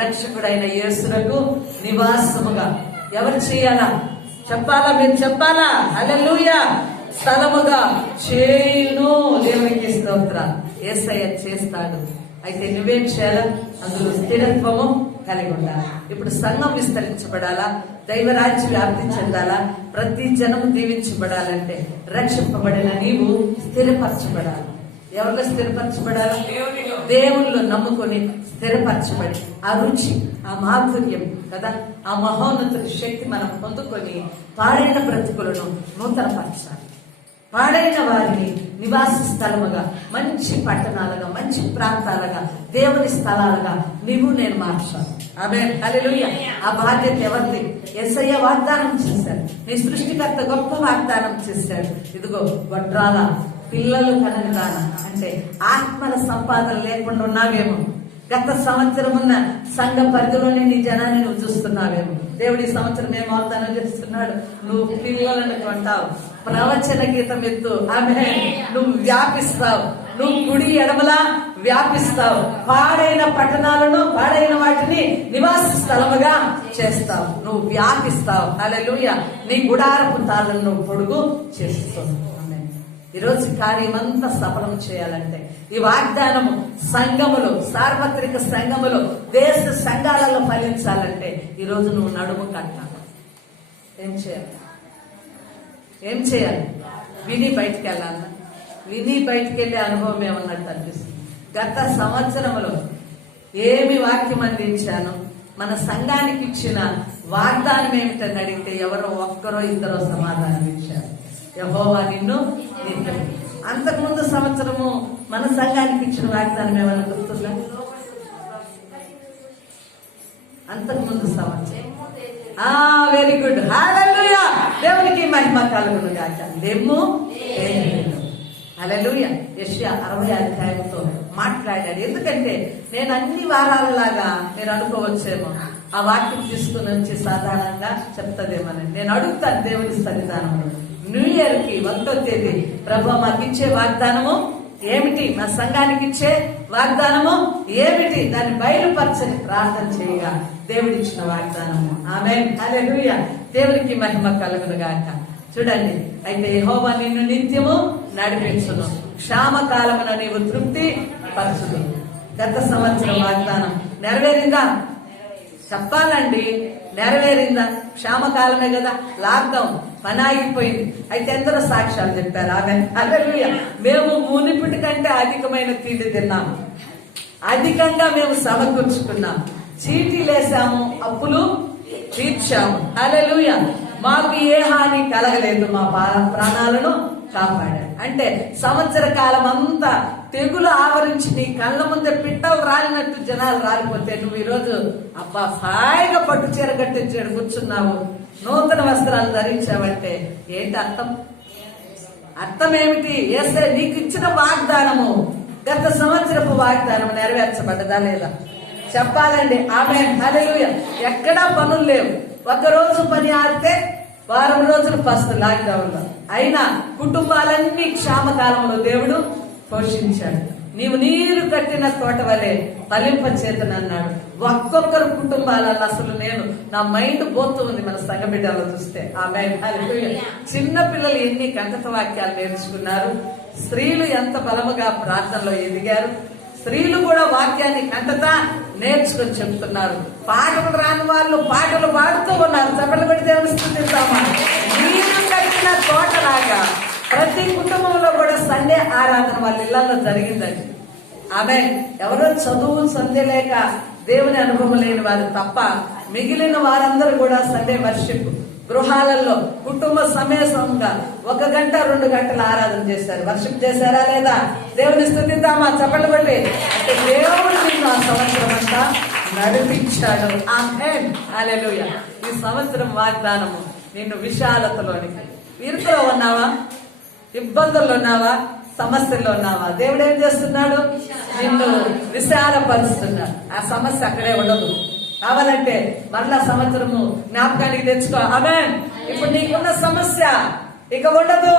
రక్షకుడైన యేసునకు నివాసముగా ఎవరు చేయాలా? చెప్పాలా? మీరు చెప్పాలా? హల్లెలూయా. స్థలముగా చేయును. దేవునికి స్తోత్రం. యేసయ్య చేస్తాడు. అయితే నువ్వేం చేయాలా? అందులో స్థిరత్వము కలిగి ఉండాలి. ఇప్పుడు సంఘం విస్తరించబడాలా, దైవరాజ్యం వ్యాప్తి చెందాలా, ప్రతి జనం దీవించబడాలంటే రక్షింపబడిన నీవు స్థిరపరచబడాలి. ఎవరిలో స్థిరపరచబడాలి? దేవుళ్ళు నమ్ముకొని స్థిరపరచబడి ఆ రుచి, ఆ మాధుర్యం కదా, ఆ మహోన్నతుడి శక్తి మనం పొందుకొని పాడైన బ్రతుకులను నూతనపరచాలి. పాడైన వారిని నివాస స్థలముగా, మంచి పట్టణాలుగా, మంచి ప్రాంతాలుగా, దేవుని స్థలాలుగా నీవు నేను మార్చాలి. ఆమేన్. హల్లెలూయా. ఆ బాధ్యత ఎవరిది? యేసయ్య వాగ్దానం చేశాడు. నీ సృష్టికర్త గొప్ప వాగ్దానం చేశాడు. ఇదిగో వడ్రాల పిల్లలు కనగదాన అంటే ఆత్మల సంపాదన లేకుండా ఉన్నావేమో. గత సంవత్సరం ఉన్న సంఘ పరిధిలోనే నీ జనాన్ని నువ్వు చూస్తున్నావేమో. దేవుడి సంవత్సరం ఏం వాగ్దానం చేస్తున్నాడు? నువ్వు పిల్లలను కొంటావు, ప్రవచన గీతం ఎత్తు, ఆమె నువ్వు వ్యాపిస్తావు, నువ్వు కుడి ఎడమలా వ్యాపిస్తావు, పాడైన పట్టణాలను, పాడైన వాటిని నివాస స్థలముగా చేస్తావు, నువ్వు వ్యాపిస్తావు. హల్లెలూయా. నీ గుడారపు తాళ్ళను నువ్వు పొడుగు చేస్తావు. ఈరోజు కార్యమంతా సఫలం చేయాలంటే ఈ వాగ్దానము సంఘములు, సార్వత్రిక సంఘములు, దేశ సంఘాలలో ఫలించాలంటే ఈరోజు నువ్వు నడుము కట్టాలి. ఏం చేయాలి? ఏం చేయాలి? విని బయటికి వెళ్ళాలి. విని బయటికి వెళ్ళే అనుభవం ఏమన్నట్టు అనిపిస్తుంది. గత సంవత్సరంలో ఏమి వాక్యం అందించాను, మన సంఘానికి ఇచ్చిన వాగ్దానం ఏమిటని అడిగితే ఎవరో ఒక్కరో ఇద్దరో సమాధానం ఇచ్చారు. యెహోవా నిన్ను నిత్యం. అంతకుముందు సంవత్సరము మన సంఘానికి ఇచ్చిన వాగ్దానం ఏమైనా గుర్తుందా? అంతకుముందు సంవత్సరం వెరీ గుడ్. హల్లెలూయా. దేవునికి మహిమ కలుగును గాక. లెమ్ము హల్లెలూయా. యెషయా 60 అధ్యాయంతో మాట్లాడాడు. ఎందుకంటే నేను అన్ని వారాలలాగా మీరు అనుకోవచ్చేమో ఆ వాక్యం తీసుకుని వచ్చి సాధారణంగా చెప్తాదేమని నేను అడుగుతాను. దేవుని సన్నిధానంలో న్యూ ఇయర్ కి 1వ తేదీ ప్రభు మాకు ఇచ్చే వాగ్దానము ఏమిటి, మా సంఘానికి ఇచ్చే వాగ్దానము ఏమిటి, దాన్ని బయలుపరచని ప్రార్థన చేయగా దేవుడిచ్చిన వాగ్దానము. ఆమేన్. హల్లెలూయా. దేవునికి మహిమ కలుగును గాక. చూడండి, అయితే యెహోవా నిన్ను నిత్యము నడిపించును, క్షామకాలమున నీవు తృప్తి పరచును. గత సంవత్సరం వాగ్దానం నెరవేరిందా? చెప్పాలండి, నెరవేరిందా? క్షామకాలమే కదా, లాక్డౌన్, పని ఆగిపోయింది. అయితే ఎందరో సాక్ష్యాలు చెప్పారు. ఆమె హల్లెలూయా. మేము మునిపటి కంటే అధికమైన తిండి తిన్నాము, అధికంగా మేము సమకూర్చుకున్నాం, చీటీలేసాము, అప్పులు తీర్చాము. హల్లెలూయా. మాకు ఏ హాని కలగలేదు, మా ప్రాణాలను కాపాడాడు. అంటే సంవత్సర కాలం అంతా తెగులు ఆవరించి నీ కళ్ళ ముందే పిట్టలు రాలినట్టు జనాలు రాలిపోతే నువ్వు ఈరోజు అబ్బా హాయిగా పట్టు చీర కట్టించాడు కూర్చున్నావు, నూతన వస్త్రాలు ధరించావంటే ఏంటి అర్థం? అర్థం ఏమిటి? యేసయ్య నీకు ఇచ్చిన వాగ్దానము, గత సంవత్సరపు వాగ్దానం నెరవేర్చబడ్డదా లేదా? చెప్పాలండి. ఆమేన్. హల్లెలూయా. ఎక్కడా పనులు లేవు. ఒకరోజు పని ఆడితే వారం రోజులు ఫస్ట్ లాక్డౌన్ లో అయినా కుటుంబాలన్నీ క్షామకాలంలో దేవుడు పోషించాడు. నీవు నీరు కట్టిన తోట వలె ఫలింపచేతనన్నాడు. ఒక్కొక్కరు కుటుంబాలలో అసలు నేను నా మైండ్ పోతూ ఉంది మన సంఘ బిడ్డలో చూస్తే. ఆమేన్. హల్లెలూయా. చిన్న పిల్లలు ఎన్ని కంటత వాక్యాలు నేర్చుకున్నారు, స్త్రీలు ఎంత బలముగా ప్రార్థనలో ఎదిగారు, స్త్రీలు కూడా వాక్యాన్ని కంటత నేర్చుకొని చెప్తున్నారు. పాటలు రాని వాళ్ళు పాటలు పాడుతూ ఉన్నారు. చప్పట్లు పెట్టి దేవుని స్తుతిద్దామా? నీరు కట్టిన తోటలాగా ప్రతి కుటుంబంలో కూడా సండే ఆరాధన వాళ్ళ ఇళ్లలో జరిగిందండి. ఆమె ఎవరో చదువు సంధ్య లేక దేవుని అనుభవం లేని వారు తప్ప మిగిలిన వారందరూ కూడా సండే వర్షిప్ గృహాలలో కుటుంబ సమేతంగా 1 గంట 2 గంటల ఆరాధన చేశారు. వర్షిప్ చేశారా లేదా? దేవుని స్తుతిద్దామా? చప్పట్లు కొట్టి. అంటే దేవుడు నిన్ను ఆ సంవత్సరం అంతా నడిపించాడు. ఆమేన్. హల్లెలూయా. ఈ సంవత్సరం వాగ్దానము నిన్ను విశాలతలోనికి. ఇరుకులో ఉన్నావా? ఇబ్బందుల్లో ఉన్నావా? సమస్యల్లో ఉన్నావా? దేవుడు ఏం చేస్తున్నాడు? నిన్ను విశాలపరుస్తున్నాడు. ఆ సమస్య అక్కడే ఉండదు. కావాలంటే మరలా సంవత్సరము జ్ఞాపకానికి తెచ్చుకో. ఆమేన్. ఇప్పుడు నీకున్న సమస్య ఇక ఉండదు.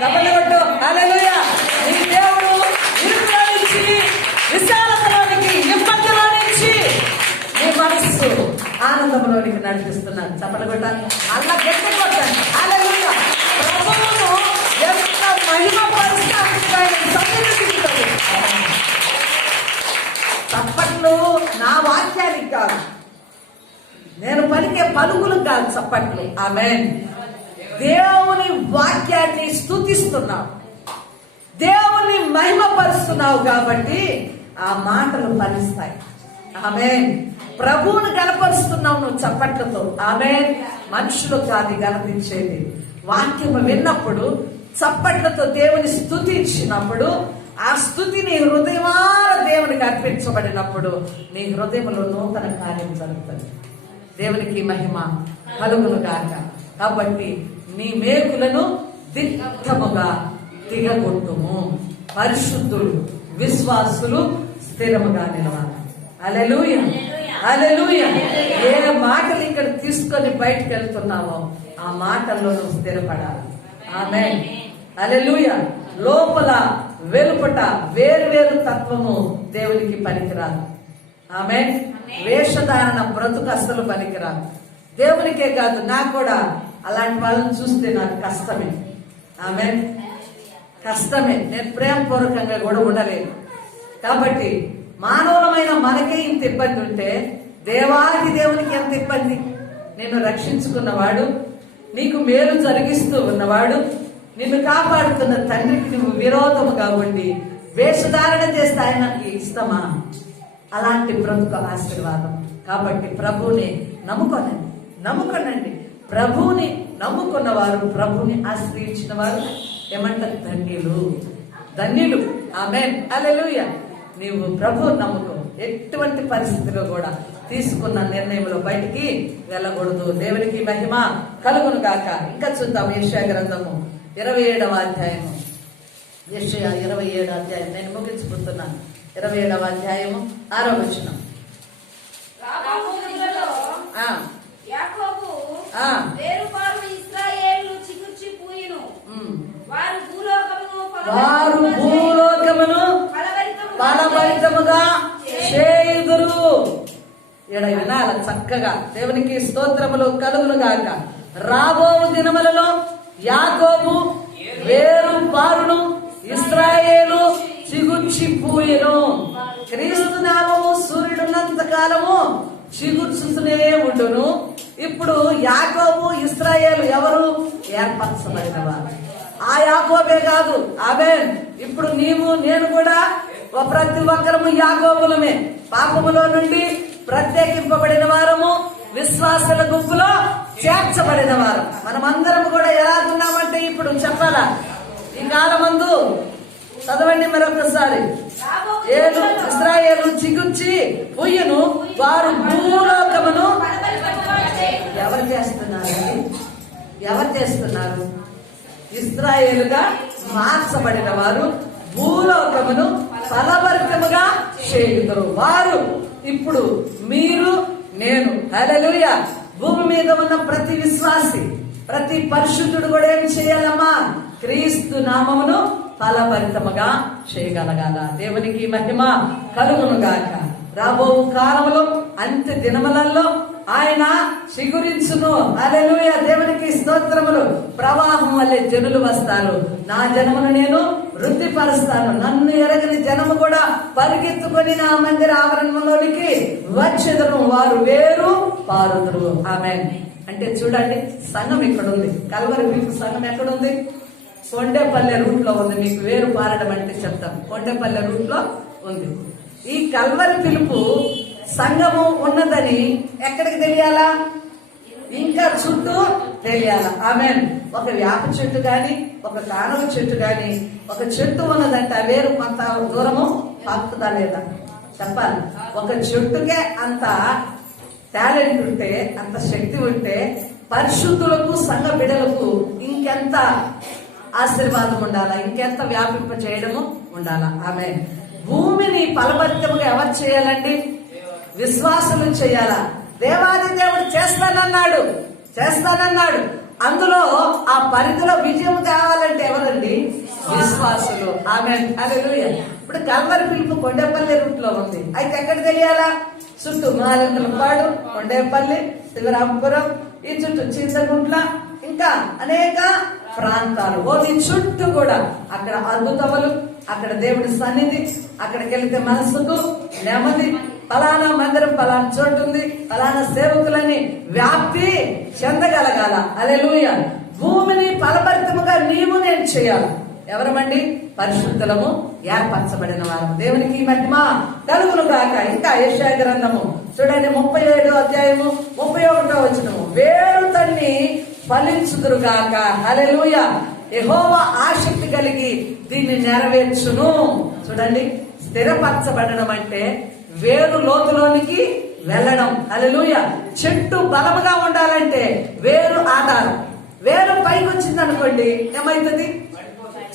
కబడ్డీ కొట్టు. హల్లెలూయా. నీ దేవుడు ఇరుకులో నుంచి విశాలతలోనికి, ఇబ్బందిలో నుంచి నీ మనస్సు ఆనందంలోనికి నడిపిస్తున్నాడు. చప్పట్లు కొట్టాలి. అలా గట్టి కొట్టాలి. వాక్యానికి కాదు, నేను పలికే పలుకులకు కాదు చప్పట్లు. ఆమేన్. దేవుని వాక్యాన్ని స్తుతిస్తున్నావు, దేవుని మహిమపరుస్తున్నావు కాబట్టి ఆ మాటలు ఫలిస్తాయి. ఆమేన్. ప్రభువును గణపరుస్తున్నావు నువ్వు చప్పట్లతో. ఆమేన్. మనుషులు కాదు గణపించేది, వాక్యము విన్నప్పుడు చప్పట్లతో దేవుని స్తుతించినప్పుడు, ఆ స్తుతి నీ హృదయమార దేవునికి అర్పించబడినప్పుడు నీ హృదయంలో నూతన కార్యం జరుగుతుంది. దేవునికి మహిమ కలుగును గాక. కాబట్టి నీ మేకులను దిట్టముగా దిగగొట్టుము, పరిశుద్ధులు విశ్వాసులు స్థిరముగా నిలవాలి. హల్లెలూయా, హల్లెలూయా. ఏ మాటలు ఇక్కడ తీసుకొని బయటకు వెళ్తున్నావో ఆ మాటల్లో నువ్వు స్థిరపడాలి. ఆమేన్. హల్లెలూయా. లోపల వెలుపట వేరు తత్వము దేవునికి పనికిరాదు. ఆమేన్. వేషధారణ బ్రతుకు అసలు పనికిరాదు. దేవునికే కాదు, నాకు కూడా అలాంటి వాళ్ళని చూస్తే నాకు కష్టమే. ఆమేన్. కష్టమే. నేను ప్రేమపూర్వకంగా కూడా ఉండలేను. కాబట్టి మానవులమైన మనకే ఇంత ఇబ్బంది ఉంటే దేవాది దేవునికి ఎంత ఇబ్బంది. నిన్ను రక్షించుకున్నవాడు, నీకు మేలు జరిగిస్తూ ఉన్నవాడు, నిన్ను కాపాడుతున్న తండ్రికి నువ్వు విరోధముగా ఉండి వేషధారణ చేస్తే ఆయనకి ఇష్టమా? అలాంటి బ్రతుకు ఆశీర్వాదం. కాబట్టి ప్రభువుని నమ్ముకోనండి. ప్రభువుని నమ్ముకున్న వారు, ప్రభువుని ఆశ్రయించిన వారు ఏమంటారు? ధన్యులు. ఆమేన్. హల్లెలూయా. నీవు ప్రభువు నమ్ముకో. ఎటువంటి పరిస్థితిలో కూడా తీసుకున్న నిర్ణయంలో బయటికి వెళ్ళకూడదు. దేవునికి మహిమ కలుగును గాక. ఇంకా చూద్దాం యెషయా గ్రంథము 27వ అధ్యాయము. యెషయా 27వ అధ్యాయం నేను ముగించుకుంటున్నాను. 27వ అధ్యాయము 6వ వచనం. వారు భూలోకమును ఫలభరితముగా చేయుదురు. ఈడ వినాల చక్కగా. దేవునికి స్తోత్రములు కలుగును గాక. రాబో దినములలో యాకోబు వేరు పారును, ఇశ్రాయేలు చిగుర్చి పూయెను. క్రీస్తు నామము సూర్యుడున్నంత కాలము చిగుర్చుతూనే ఉండును. ఇప్పుడు యాకోబు ఇశ్రాయేలు ఎవరు? ఏర్పరచబడిన వారు. ఆ యాకోబే కాదు. ఆమేన్. ఇప్పుడు నీవు నేను కూడా ప్రతి ఒక్కరము యాకోబులమే. పాపములో నుండి ప్రత్యేకింపబడిన వారము, విశ్వాసుల గుంపులో చేర్చబడిన వారు. మనమందరం కూడా ఎలా ఉన్నామంటే ఇప్పుడు చెప్పాలా? ఈ కాలమందు చదవండి మరొకసారి. ఇశ్రాయేలు చిగుర్చి పుయ్యను, వారు భూలోకమును ఎవరు చేస్తున్నారు? ఇశ్రాయేలుగా మార్చబడిన వారు భూలోకమును ఫలభరితముగా చేయుదురు. వారు ఇప్పుడు మీరు నేను. హల్లెలూయా. భూమి మీద ఉన్న ప్రతి విశ్వాసి, ప్రతి పరిశుద్ధుడు కూడా ఏం చేయాలమ్మా? క్రీస్తు నామమును ఫలభరితముగా చేయగలగాల. దేవునికి మహిమ కలుగును గాక. రాబో కాలంలో అంత్య దినములలో ఆయన చిగురించును. హల్లెలూయా. దేవునికి స్తోత్రములు. ప్రవాహం వల్లే జనులు వస్తారు. నా జనమును నేను వృద్ధిపరుస్తాను. నన్ను ఎరగని జనము కూడా పరిగెత్తుకొని నా మందిర ఆవరణంలోనికి వచ్చెదరు. వారు వేరు పారుదురు. ఆమేన్. అంటే చూడండి, సంఘం ఎక్కడుంది? కల్వరి మీకు సంఘం ఎక్కడుంది? కొండేపల్లె రూట్ లో ఉంది. మీకు వేరు పారడం అంటే చెప్తాం. కొండేపల్లె రూట్ లో ఉంది. ఈ కల్వరి పిలుపు సంఘము ఉన్నదని ఎక్కడికి తెలియాలా? ఇంకా చుట్టూ తెలియాలా? ఆమేన్. ఒక వేప చెట్టు గాని, ఒక కానుగ చెట్టు గాని, ఒక చెట్టు ఉన్నదంటే ఆ వేరు కొంత దూరము పాకుతుందా లేదా చెప్పాలి. ఒక చెట్టుకే అంత టాలెంట్ ఉంటే, అంత శక్తి ఉంటే, పరిశుద్ధులకు సంఘ బిడ్డలకు ఇంకెంత ఆశీర్వాదం ఉండాలా, ఇంకెంత వ్యాపింప చేయడము ఉండాలా. ఆమేన్. భూమిని ఫలభరితముగా ఎవరు చేయాలండి? విశ్వాసులు చేయాలా? దేవాది దేవుడు చేస్తానన్నాడు. అందులో ఆ పరిధిలో విజయం కావాలంటే ఎవరండి? విశ్వాసులు. ఆమేన్. హల్లెలూయా. ఇప్పుడు కల్వరి పిలుపు కొండేపల్లి రూట్ లో ఉంది. అయితే ఎక్కడ తెలియాలా? చుట్టూ మాలింతలపాడు, కొండేపల్లి, శివరాంపురం, ఈ చుట్టూ చింతగుంట్ల, ఇంకా అనేక ప్రాంతాలు. ఓది చుట్టూ కూడా అక్కడ అద్భుతములు, అక్కడ దేవుడి సన్నిధి, అక్కడికి వెళ్తే మనసుకు నెమ్మది, ఫలానా మందిరం ఫలానా చోటు ఉంది, ఫలానా సేవకులని వ్యాప్తి చెందగలగాల. హల్లెలూయా. భూమిని ఫలభరితముగా నీవు నేను చేయాలి. ఎవరమండి? పరిశుద్ధులము, ఏర్పరచబడిన వారు. దేవునికి మహిమ కలుగును గాక. ఇంకా యెషయా గ్రంథము చూడండి 37వ అధ్యాయము 31వ వచనము. వేరు తన్ని ఫలించుదురు గాక. హల్లెలూయా. యెహోవా ఆసక్తి కలిగి దీన్ని నెరవేర్చును. చూడండి, స్థిరపరచబడడం అంటే వేరు లోతులోనికి వెళ్ళడం. హల్లెలూయా. చెట్టు బలముగా ఉండాలంటే వేరు ఆధారం. వేరు పైకి వచ్చింది అనుకోండి, ఏమైతుంది?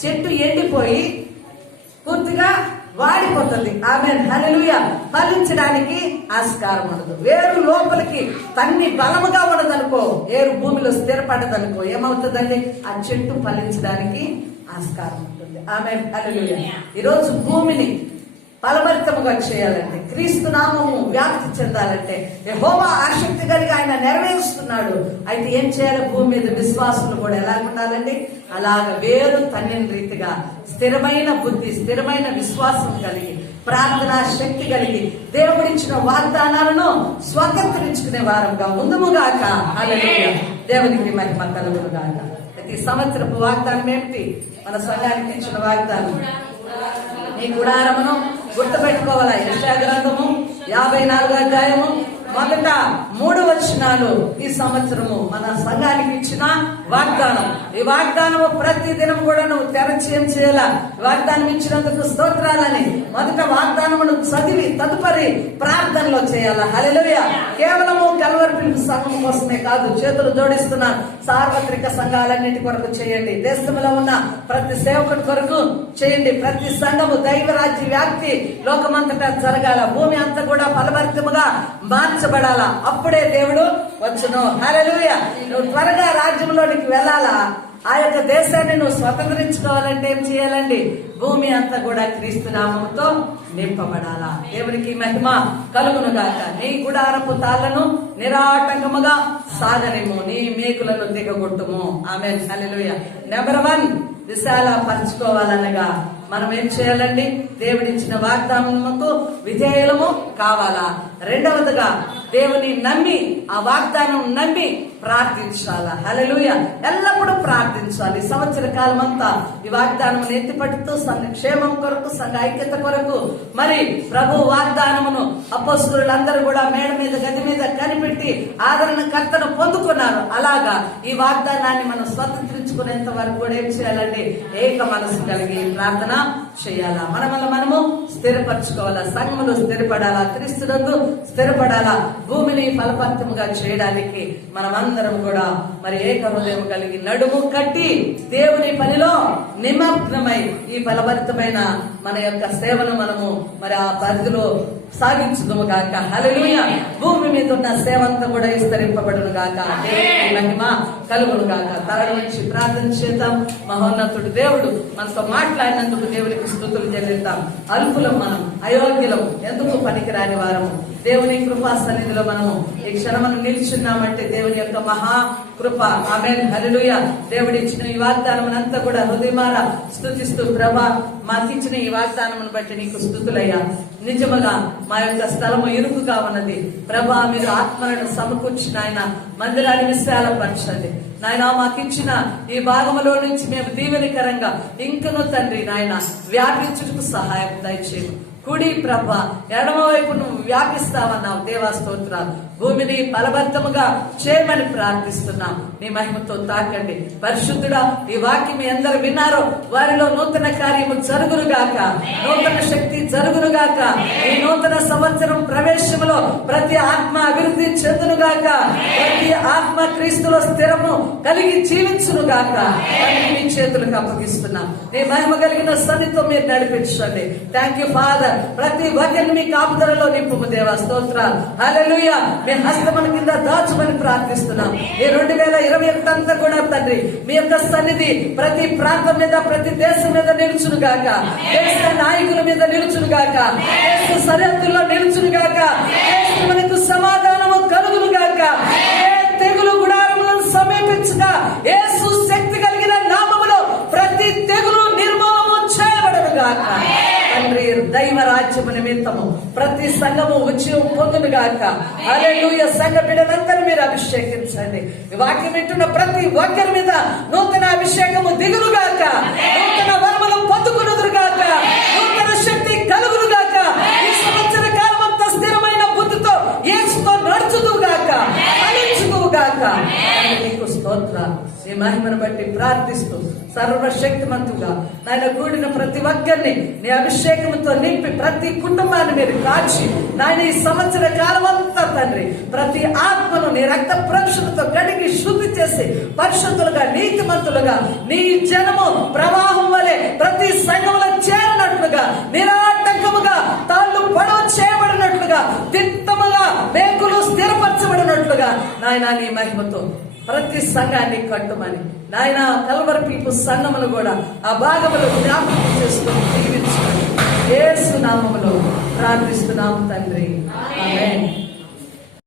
చెట్టు ఎండిపోయి పూర్తిగా వాడిపోతుంది. ఆమేన్. హల్లెలూయా. ఫలించడానికి ఆస్కారం ఉండదు. వేరు లోపలికి తన్ని బలముగా ఉండదనుకో, వేరు భూమిలో స్థిరపడదనుకో, ఏమవుతుందండి? ఆ చెట్టు ఫలించడానికి ఆస్కారం ఉంటుంది. ఆమేన్. హల్లెలూయా. ఈరోజు భూమిని ఫలభరితముగా చేయాలంటే, క్రీస్తు నామము వ్యాప్తి చెందాలంటే యెహోవా ఆసక్తి కలిగి ఆయన నెరవేరుస్తున్నాడు. అయితే ఏం చేయాలి? భూమి మీద విశ్వాసులు కూడా ఎలా ఉండాలండి? అలాగ వేరు తన్నిన రీతిగా స్థిరమైన బుద్ధి, స్థిరమైన విశ్వాసం కలిగి, ప్రార్థనా శక్తి కలిగి దేవుడిచ్చిన వాగ్దానాలను స్వతంత్రించుకునే వారంగా ఉందుముగాక. హల్లెలూయా. దేవునికి మహిమ కలుగునుగాక. ప్రతి సంవత్సరపు వాగ్దానం ఏమిటి? మన సంఘానికి ఇచ్చిన వాగ్దానం, నీ గుడారమును గుర్తుపెట్టుకోవాలా. యెషయా గ్రంథము 54వ అధ్యాయము మొదట 3 వచనాలు ఈ సంవత్సరము మన సంఘానికి ఇచ్చిన వాగ్దానం. ఈ వాగ్దానము ప్రతి దినం కూడా నువ్వు తెరచి ఏం చేయాలా? వాగ్దానం ఇచ్చినందుకు స్తోత్రాలని మొదట వాగ్దానమును చదివి తదుపరి ప్రార్థనలో చేయాలా. హల్లెలూయా. కేవలము కల్వరి పిలుపు సంఘం కోసమే కాదు, చేతులు జోడిస్తున్న సార్వత్రిక సంఘాలన్నిటి కొరకు చేయండి. దేశంలో ఉన్న ప్రతి సేవకుడి కొరకు చేయండి. ప్రతి సంఘము దైవరాజ్య వ్యాప్తి లోకమంతటా జరగాల. భూమి అంతా కూడా ఫలభరితముగా మార్చబడాలా. అప్పుడే దేవుడు వచ్చును. హల్లెలూయా. నువ్వు త్వరగా రాజ్యంలోనికి వెళ్ళాలా. ఆ యొక్క దేశాన్ని నువ్వు స్వతంత్రించుకోవాలంటే ఏం చేయాలండి? భూమి అంతా కూడా క్రీస్తు నామముతో నింపబడాలా. దేవునికి మహిమ కలుగునుగాక. నీ గుడారపు తాళ్లను నిరాటంకముగా సాగనిము, నీ మేకులను దిగగొట్టుము. ఆమేన్. హల్లెలూయా. నెంబర్ 1, విశాల పరచుకోవాలనగా మనం ఏం చేయాలండి? దేవుడిచ్చిన వాగ్దానముకు విధేయులము కావాలా. రెండవదిగా దేవుని నమ్మి, ఆ వాగ్దానం నమ్మి ప్రార్థించాలా. హల్లెలూయా. ఎల్లప్పుడూ ప్రార్థించాలి. సంవత్సర కాలం అంతా ఈ వాగ్దానం ఎత్తిపడుతూ సంఘ క్షేమం కొరకు, సంఘ ఐక్యత కొరకు, మరి ప్రభు వాగ్దానమును అపోస్తలులందరూ కూడా మేడ మీద, గది మీద కనిపెట్టి ఆదరణకర్తను పొందుకున్నారు. అలాగా ఈ వాగ్దానాన్ని మనం స్వతంత్రించుకునేంత వరకు కూడా ఏం చేయాలండి? ఏక మనసు కలిగి ప్రార్థన చేయాలా. మనము స్థిరపరచుకోవాలా. సంఘములు స్థిరపడాలా, క్రీస్తునందు స్థిరపడాలా. భూమిని ఫలభరితముగా చేయడానికి మనమందరం కూడా మరి ఏక హృదయం కలిగి నడుము కట్టి దేవుని పనిలో నిమగ్నమై ఈ ఫలభరితమైన మన యొక్క సేవను మనము మరి ఆ పరిధిలో సాగించుదుము గాక. హల్లెలూయా. భూమి మీద ఉన్న సేవ అంతా కూడా విస్తరింపబడును గాక. దేవుని మహిమ కలుగును గాక. తరగ నుంచి ప్రార్థన చేద్దాం. మహోన్నతుడు దేవుడు మనతో మాట్లాడినందుకు దేవునికి స్తుతులు చెల్లిద్దాం. అల్పులం మనం, అయోగ్యులం, ఎందుకు పనికిరాని వారము. దేవుని కృపా సన్నిధిలో మనము ఈ క్షణమును నిల్చున్నామంటే దేవుని యొక్క మహా కృప. ఆమేన్. హల్లెలూయా. దేవుడి ఇచ్చిన ఈ వాగ్దానమునంతా కూడా హృదయమార స్తుతిస్తూ, ప్రభా మాకిచ్చిన ఈ వాగ్దానమును బట్టి నీకు స్తుతులయ్యా. నిజముగా మా యొక్క స్థలము ఇరుకుగా ఉన్నది ప్రభా. మీరు ఆత్మలను సమకూర్చిన ఆయన మందిరాన్ని విశాలపరచండి నాయన. మాకిచ్చిన ఈ భాగములో నుంచి మేము దీవెనకరంగా ఇంకను తండ్రి నాయన వ్యాపించుటకు సహాయం దయచేయము. కుడి ప్రభ ఎడమ వైపు నువ్వు వ్యాపిస్తావన్నావు. దేవా స్తోత్రాలు. భూమిని ఫలభరితముగా చేయమని ప్రార్థిస్తున్నాం. నీ మహిమతో తాకండి పరిశుద్ధుడా. ఈ వాక్యం ఎందరు విన్నారో వారిలో నూతన కార్యము జరుగునుగాక, నూతన శక్తి జరుగునుగాక. ఈ నూతన సంవత్సరం ప్రవేశములో ప్రతి ఆత్మ అభివృద్ధి చెందునుగాక, ప్రతి ఆత్మ క్రీస్తులో స్థిరము కలిగి జీవించునుగాక. నీ చేతులకు అప్పగిస్తున్నాం. నీ మహిమ కలిగిన సన్నిధితో మీరు నడిపించండి. Thank you father. ప్రతి ఒక్కరిని మీ కాపుదలలో నింపుము దేవా. స్తోత్రాలు. హల్లెలూయా. మీ హస్తముల కింద దాచుమని ప్రార్థిస్తున్నాం. ఈ 2021 అంతా కూడా తండ్రి మీ యొక్క సన్నిధి ప్రతి ప్రాంతం మీద, ప్రతి దేశం మీద నిలుచునుగాక, దేశ నాయకుల మీద నిలుచునుగాక, దేశ సరిహద్దుల్లో నిలుచునుగాక, దేశమునకు సమాధానము కలుగునుగాక. ఏ తెగులు గుడారములను సమీపించగా యేసు శక్తి కలిగిన నామములో ప్రతి తెగులు నిర్మూలము చేయబడునుగాక. తండ్రి దైవ రాజ్యము నిమిత్తము ప్రతి సంఘము ఉద్యమం పొందును గాక. హల్లెలూయా. సంఘ బిడ్డలందరూ మీరు అభిషేకించండి. ఈ వాక్యం వింటున్న ప్రతి ఒక్కరి మీద నూతన అభిషేకము దిగులు గాక, నూతన వరములు పొందుకునుదురు గాక, నూతన శక్తి కలుగును గాక. ఈ సంవత్సర కాలం అంతా స్థిరమైన బుద్ధితో యేసుతో నడుచుదువు గాక, ఫలించుదువు గాక. నీకు స్తోత్రాలు. నీ మహిమను బట్టి ప్రార్థిస్తూ సర్వశక్తిమంతుగా నాయన కూడిన ప్రతి ఒక్కరిని నీ అభిషేకంతో నింపి ప్రతి కుటుంబాన్ని మీరు కాచి నాయన ఈ సంవత్సర కాలం అంతా తండ్రి ప్రతి ఆత్మను నీ రక్త ప్రోక్షణతో కడిగి శుద్ధి చేసి పరిశుద్ధులుగా నీతిమంతులుగా నీ జనము ప్రవాహం వలె ప్రతి సంఘంలో చేరినట్లుగా నిరాటంకముగా తాళ్ళు పొడవ చేయబడినట్లుగా దిట్టముగా మేకులు స్థిరపరచబడినట్లుగా నాయన నీ మహిమతో ప్రతి సంఘాన్ని కట్టుమని నాయన కల్వరి పిలుపు సంఘమును కూడా ఆ భాగములు జ్ఞాపకం చేసుకుని దీవించుకొని యేసు నామములో ప్రార్థిస్తున్నాము తండ్రి. ఆమేన్.